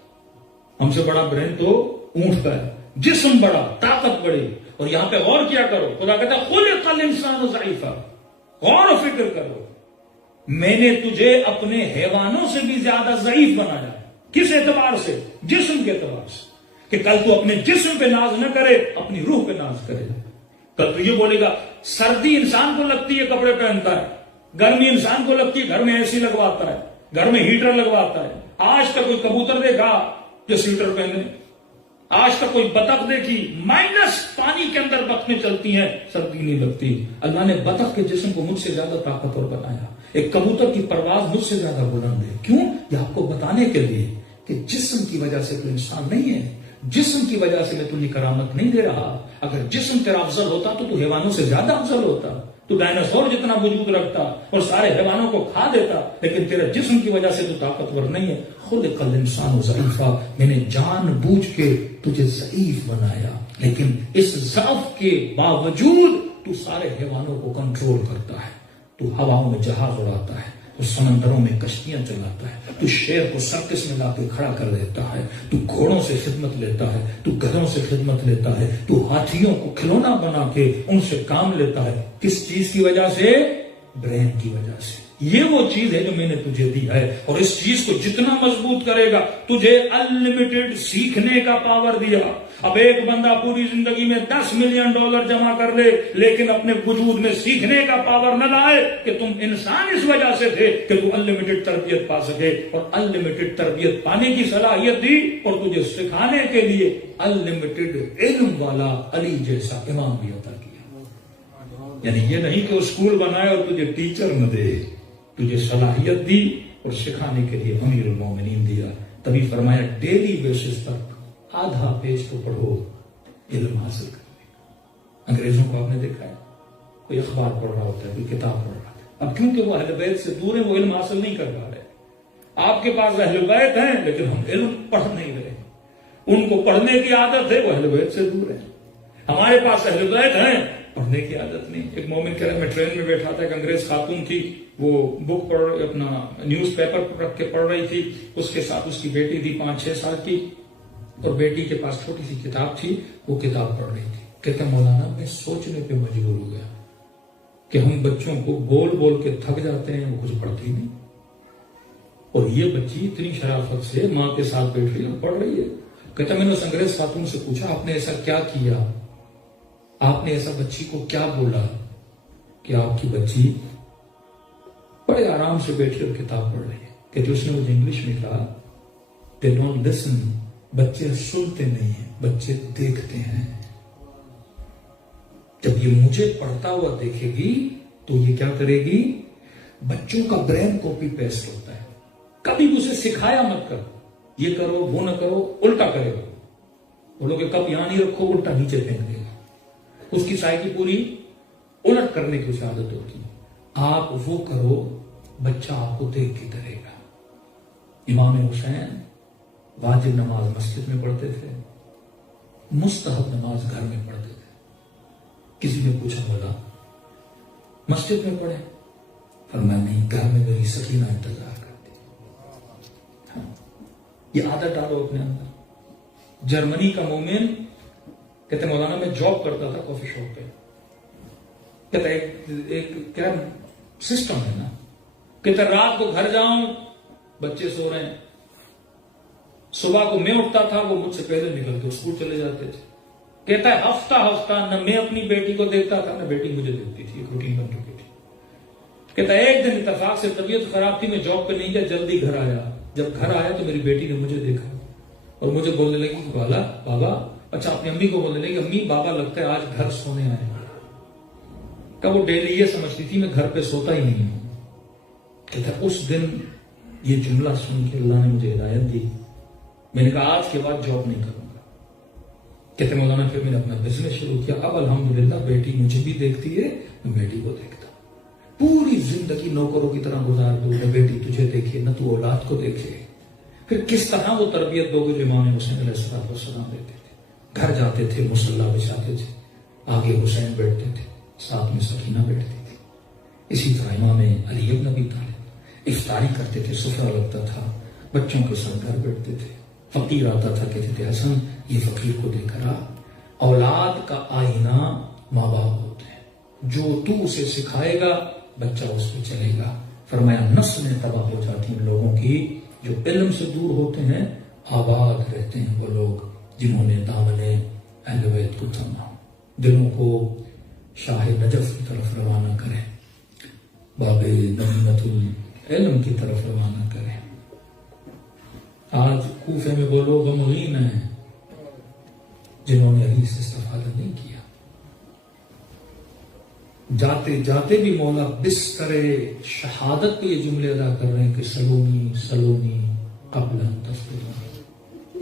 ہم سے بڑا برین تو اونٹ کا ہے۔ جسم بڑا، طاقت بڑی، اور یہاں پہ غور کیا کرو، خدا کہتا ہے خلق الانسان ضعیفا، غور و فکر کرو، میں نے تجھے اپنے حیوانوں سے بھی زیادہ ضعیف بنایا۔ کس اعتبار سے؟ جسم کے اعتبار سے، کہ کل تو اپنے جسم پہ ناز نہ کرے، اپنی روح پہ ناز کرے۔ کل تو یہ بولے گا سردی انسان کو لگتی ہے کپڑے پہنتا ہے، گرمی انسان کو لگتی ہے گھر میں اے سی لگواتا ہے، گھر میں ہیٹر لگواتا ہے۔ آج تک کوئی کبوتر دیکھا جو سویٹر پہنے؟ آج تک کوئی بطخ دیکھی؟ مائنس پانی کے اندر بطخیں چلتی ہیں، سردی نہیں لگتی۔ اللہ نے بطخ کے جسم کو مجھ سے زیادہ طاقتور بنایا، ایک کبوتر کی پرواز مجھ سے زیادہ بلند ہے۔ کیوں؟ یہ آپ کو بتانے کے لیے کہ جسم کی وجہ سے تو انسان نہیں ہے، جسم کی وجہ سے میں تجھے کرامت نہیں دے رہا۔ اگر جسم تیرا افضل ہوتا تو حیوانوں سے زیادہ افضل ہوتا، تو ڈائناسور جتنا وجود رکھتا اور سارے حیوانوں کو کھا دیتا، لیکن تیرے جسم کی وجہ سے تو طاقتور نہیں ہے۔ خلق الانسان ضعیفا، میں نے جان بوجھ کے تجھے ضعیف بنایا، لیکن اس ضعف کے باوجود تو سارے حیوانوں کو کنٹرول کرتا ہے۔ تو ہواؤں میں جہاز اڑاتا ہے، تو سمندروں میں کشتیاں چلاتا ہے، تو شیر کو سرکس میں لا کے کھڑا کر دیتا ہے، تو گھوڑوں سے خدمت لیتا ہے، تو گدھوں سے خدمت لیتا ہے، تو ہاتھیوں کو کھلونا بنا کے ان سے کام لیتا ہے۔ کس چیز کی وجہ سے؟ برین کی وجہ سے۔ یہ وہ چیز ہے جو میں نے تجھے دی ہے، اور اس چیز کو جتنا مضبوط کرے گا تجھے انلمیٹڈ سیکھنے کا پاور دیا۔ اب ایک بندہ پوری زندگی میں $10 ملین جمع کر لے، لیکن اپنے وجود میں سیکھنے کا پاور نہ لائے کہ تم انسان اس وجہ سے تھے کہ تو انلمیٹڈ تربیت پا سکے، اور انلمیٹڈ تربیت پانے کی صلاحیت دی، اور تجھے سکھانے کے لیے انلمیٹڈ علم والا علی جیسا امام بھی عطا کیا۔ یعنی یہ نہیں کہ وہ اسکول بنائے اور تجھے ٹیچر نہ دے، تجھے صلاحیت دی اور سکھانے کے لیے امیر المومنین دیا۔ تبھی فرمایا ڈیلی بیسس پر آدھا پیج تو پڑھو علم حاصل کرنے کا۔ انگریزوں کو آپ نے دیکھا ہے، کوئی اخبار پڑھ رہا ہوتا ہے، کوئی کتاب پڑھ رہا ہوتا ہے۔ اب کیونکہ وہ اہل بیت سے دور ہیں، وہ علم حاصل نہیں کر پا رہے۔ آپ کے پاس اہل بیت ہیں لیکن ہم علم پڑھ نہیں رہے، ان کو پڑھنے کی عادت ہے، وہ اہل بیت سے دور ہیں۔ ہمارے پاس اہل بیت ہیں، پڑھنے کی عادت نہیں۔ ایک مومن کہہ رہے میں ٹرین میں بیٹھا تھا، ایک انگریز خاتون تھی، وہ بک پڑھ اپنا نیوز پیپر رکھ کے پڑھ رہی تھی، اس کے ساتھ اس کی بیٹی تھی 5-6 سال کی، اور بیٹی کے پاس چھوٹی سی کتاب تھی، وہ کتاب پڑھ رہی تھی۔ کہتے مولانا میں سوچنے پہ مجبور ہو گیا کہ ہم بچوں کو بول بول کے تھک جاتے ہیں، وہ کچھ پڑھتی نہیں، اور یہ بچی اتنی شرافت سے ماں کے ساتھ بیٹھ رہی ہے، پڑھ رہی ہے۔ کہتا میں نے اس انگریز خاتون سے پوچھا آپ نے ایسا کیا کیا، آپ نے ایسا بچی کو کیا بولا کہ آپ کی بچی بڑے آرام سے بیٹھ کر کتاب پڑھ رہی ہے؟ کہ اس نے مجھے انگلش میں کہا they don't listen، بچے سنتے نہیں ہیں، بچے دیکھتے ہیں۔ جب یہ مجھے پڑھتا ہوا دیکھے گی تو یہ کیا کرے گی؟ بچوں کا برین کاپی پیسٹ ہوتا ہے، کبھی بھی اسے سکھایا مت کر یہ کرو وہ نہ کرو، الٹا کرے گا، بولو کہ کب یہاں نہیں رکھو، الٹا نیچے پھینک دے گا۔ اس کی سائیکی پوری الٹ کرنے کی اسے عادت ہوتی ہے۔ آپ وہ کرو، بچہ آپ کو دیکھ کے کرے گا۔ امام حسین واجب نماز مسجد میں پڑھتے تھے، مستحب نماز گھر میں پڑھتے تھے۔ کسی نے پوچھا بولا مسجد میں پڑھے؟ فرمایا نہیں، گھر میں میری سکینہ انتظار کرتی ہے۔ یہ عادت ڈالو اپنے اندر۔ جرمنی کا مومن کہتے مولانا میں جاب کرتا تھا کافی شاپ پہ، کہتا ایک کیا سسٹم ہے نا، کہتا رات کو گھر جاؤں بچے سو رہے ہیں، صبح کو میں اٹھتا تھا، وہ مجھ سے پہلے نکل کے اسکول چلے جاتے تھے۔ کہتا ہے ہفتہ ہفتہ نہ میں اپنی بیٹی کو دیکھتا تھا نہ بیٹی مجھے دیکھتی تھی، ایک روٹین بن چکی تھی۔ کہتا ہے ایک دن اتفاق سے طبیعت خراب تھی، میں جاب پہ نہیں گیا، جلدی گھر آیا۔ جب گھر آیا تو میری بیٹی نے مجھے دیکھا اور مجھے بولنے لگی کہ بابا، اچھا اپنی امی کو بولنے لگی امی بابا لگتا ہے آج گھر سونے آئے۔ کہ وہ ڈیلی یہ سمجھتی تھی میں گھر پہ سوتا ہی نہیں ہوں۔ کہتا ہے اس دن یہ جملہ سن کے اللہ نے مجھے ہدایت دی، میں نے کہا آج کے بعد جاب نہیں کروں گا۔ کہتے مولانا پھر میں نے اپنا بزنس شروع کیا، اب الحمدللہ بیٹی مجھے بھی دیکھتی ہے، میں بیٹی کو دیکھتا ہوں۔ پوری زندگی نوکروں کی طرح گزار دوں، نہ بیٹی تجھے دیکھے نہ تو اولاد کو دیکھے۔ پھر کس طرح وہ تربیت دو گے جو امام حسین علیہ السلام دیتے تھے؟ گھر جاتے تھے، مصلی بچھاتے تھے، آگے حسین بیٹھتے تھے، ساتھ میں سکینہ بیٹھتی تھی۔ اسی طرح امام علی ابن ابی طالب افطاری کرتے تھے، سفرہ لگتا تھا، بچوں کے ساتھ گھر بیٹھتے تھے۔ فقیر آتا تھا، کہتے تھے حسن یہ فقیر کو دے کر آ۔ اولاد کا آئینہ ماں باپ ہوتے ہیں، جو تو اسے سکھائے گا بچہ اس پہ چلے گا۔ فرمایا نسلیں تباہ ہو جاتی ہیں لوگوں کی جو علم سے دور ہوتے ہیں، آباد رہتے ہیں وہ لوگ جنہوں نے دامن اہل بیت کو تھاما۔ دلوں کو شاہ نجف کی طرف روانہ کریں، باب نمینۃ العلم کی طرف روانہ کریں۔ آج کوفے میں وہ لوگ غمگین ہیں جنہوں نے حدیث سے استفادہ نہیں کیا۔ جاتے جاتے بھی مولا بستر شہادت پہ یہ جملے ادا کر رہے ہیں کہ سلونی سلونی قبل ان تسألونی،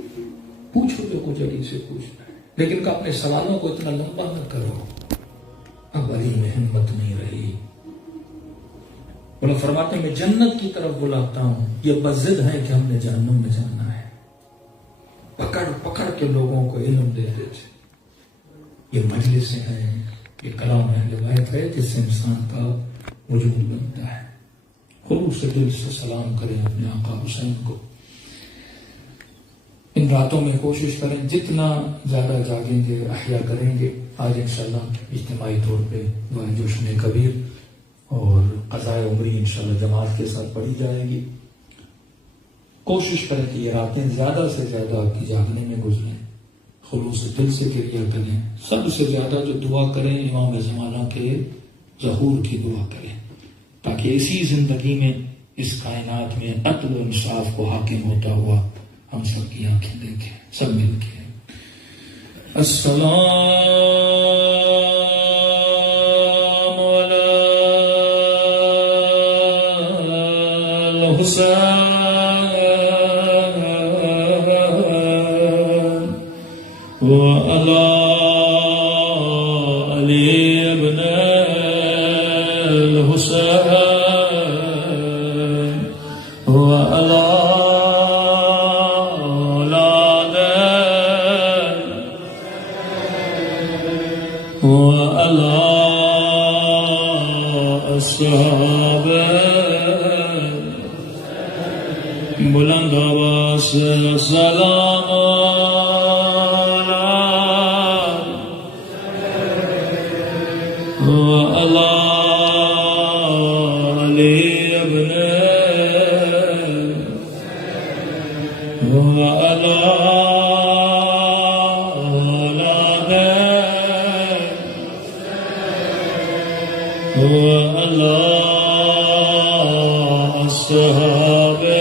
پوچھو جو کچھ علی سے پوچھنا ہے، لیکن کہ اپنے سوالوں کو اتنا لمبا نہ کرو۔ اب علی میں ہمت نہیں رہی۔ انہوں فرماتے ہیں میں جنت کی طرف بلاتا ہوں، یہ بضد ہے کہ ہم نے جہنم میں جانا ہے۔ پکڑ پکڑ کے لوگوں کو علم دیتے تھے۔ یہ مجلسیں ہیں، یہ کلام اہل بیت ہے جس سے انسان کا وجود بنتا ہے۔ خلوص سے دل سے سلام کریں اپنے آقا حسین کو۔ ان راتوں میں کوشش کریں جتنا زیادہ جاگیں گے، احیا کریں گے۔ آج انشاءاللہ اجتماعی طور پہ دعائے جوشن کبیر اور قضائے عمری انشاءاللہ جماعت کے ساتھ پڑھی جائے گی۔ کوشش کریں کہ یہ راتیں زیادہ سے زیادہ آپ کی جاگنے میں گزریں، خلوص دل سے گریہ کریں، سب سے زیادہ جو دعا کریں امام زمانہ کے ظہور کی دعا کریں، تاکہ اسی زندگی میں اس کائنات میں عدل و انصاف کو حاکم ہوتا ہوا ہم سب کی آنکھیں دیکھیں، سب مل کے السلام علی الحسین وعلی علی ابن الحسین وعلی اولاد وعلی اصحاب بلند آواز سے سلام وعلی وعلى أولاده وعلى أصحابه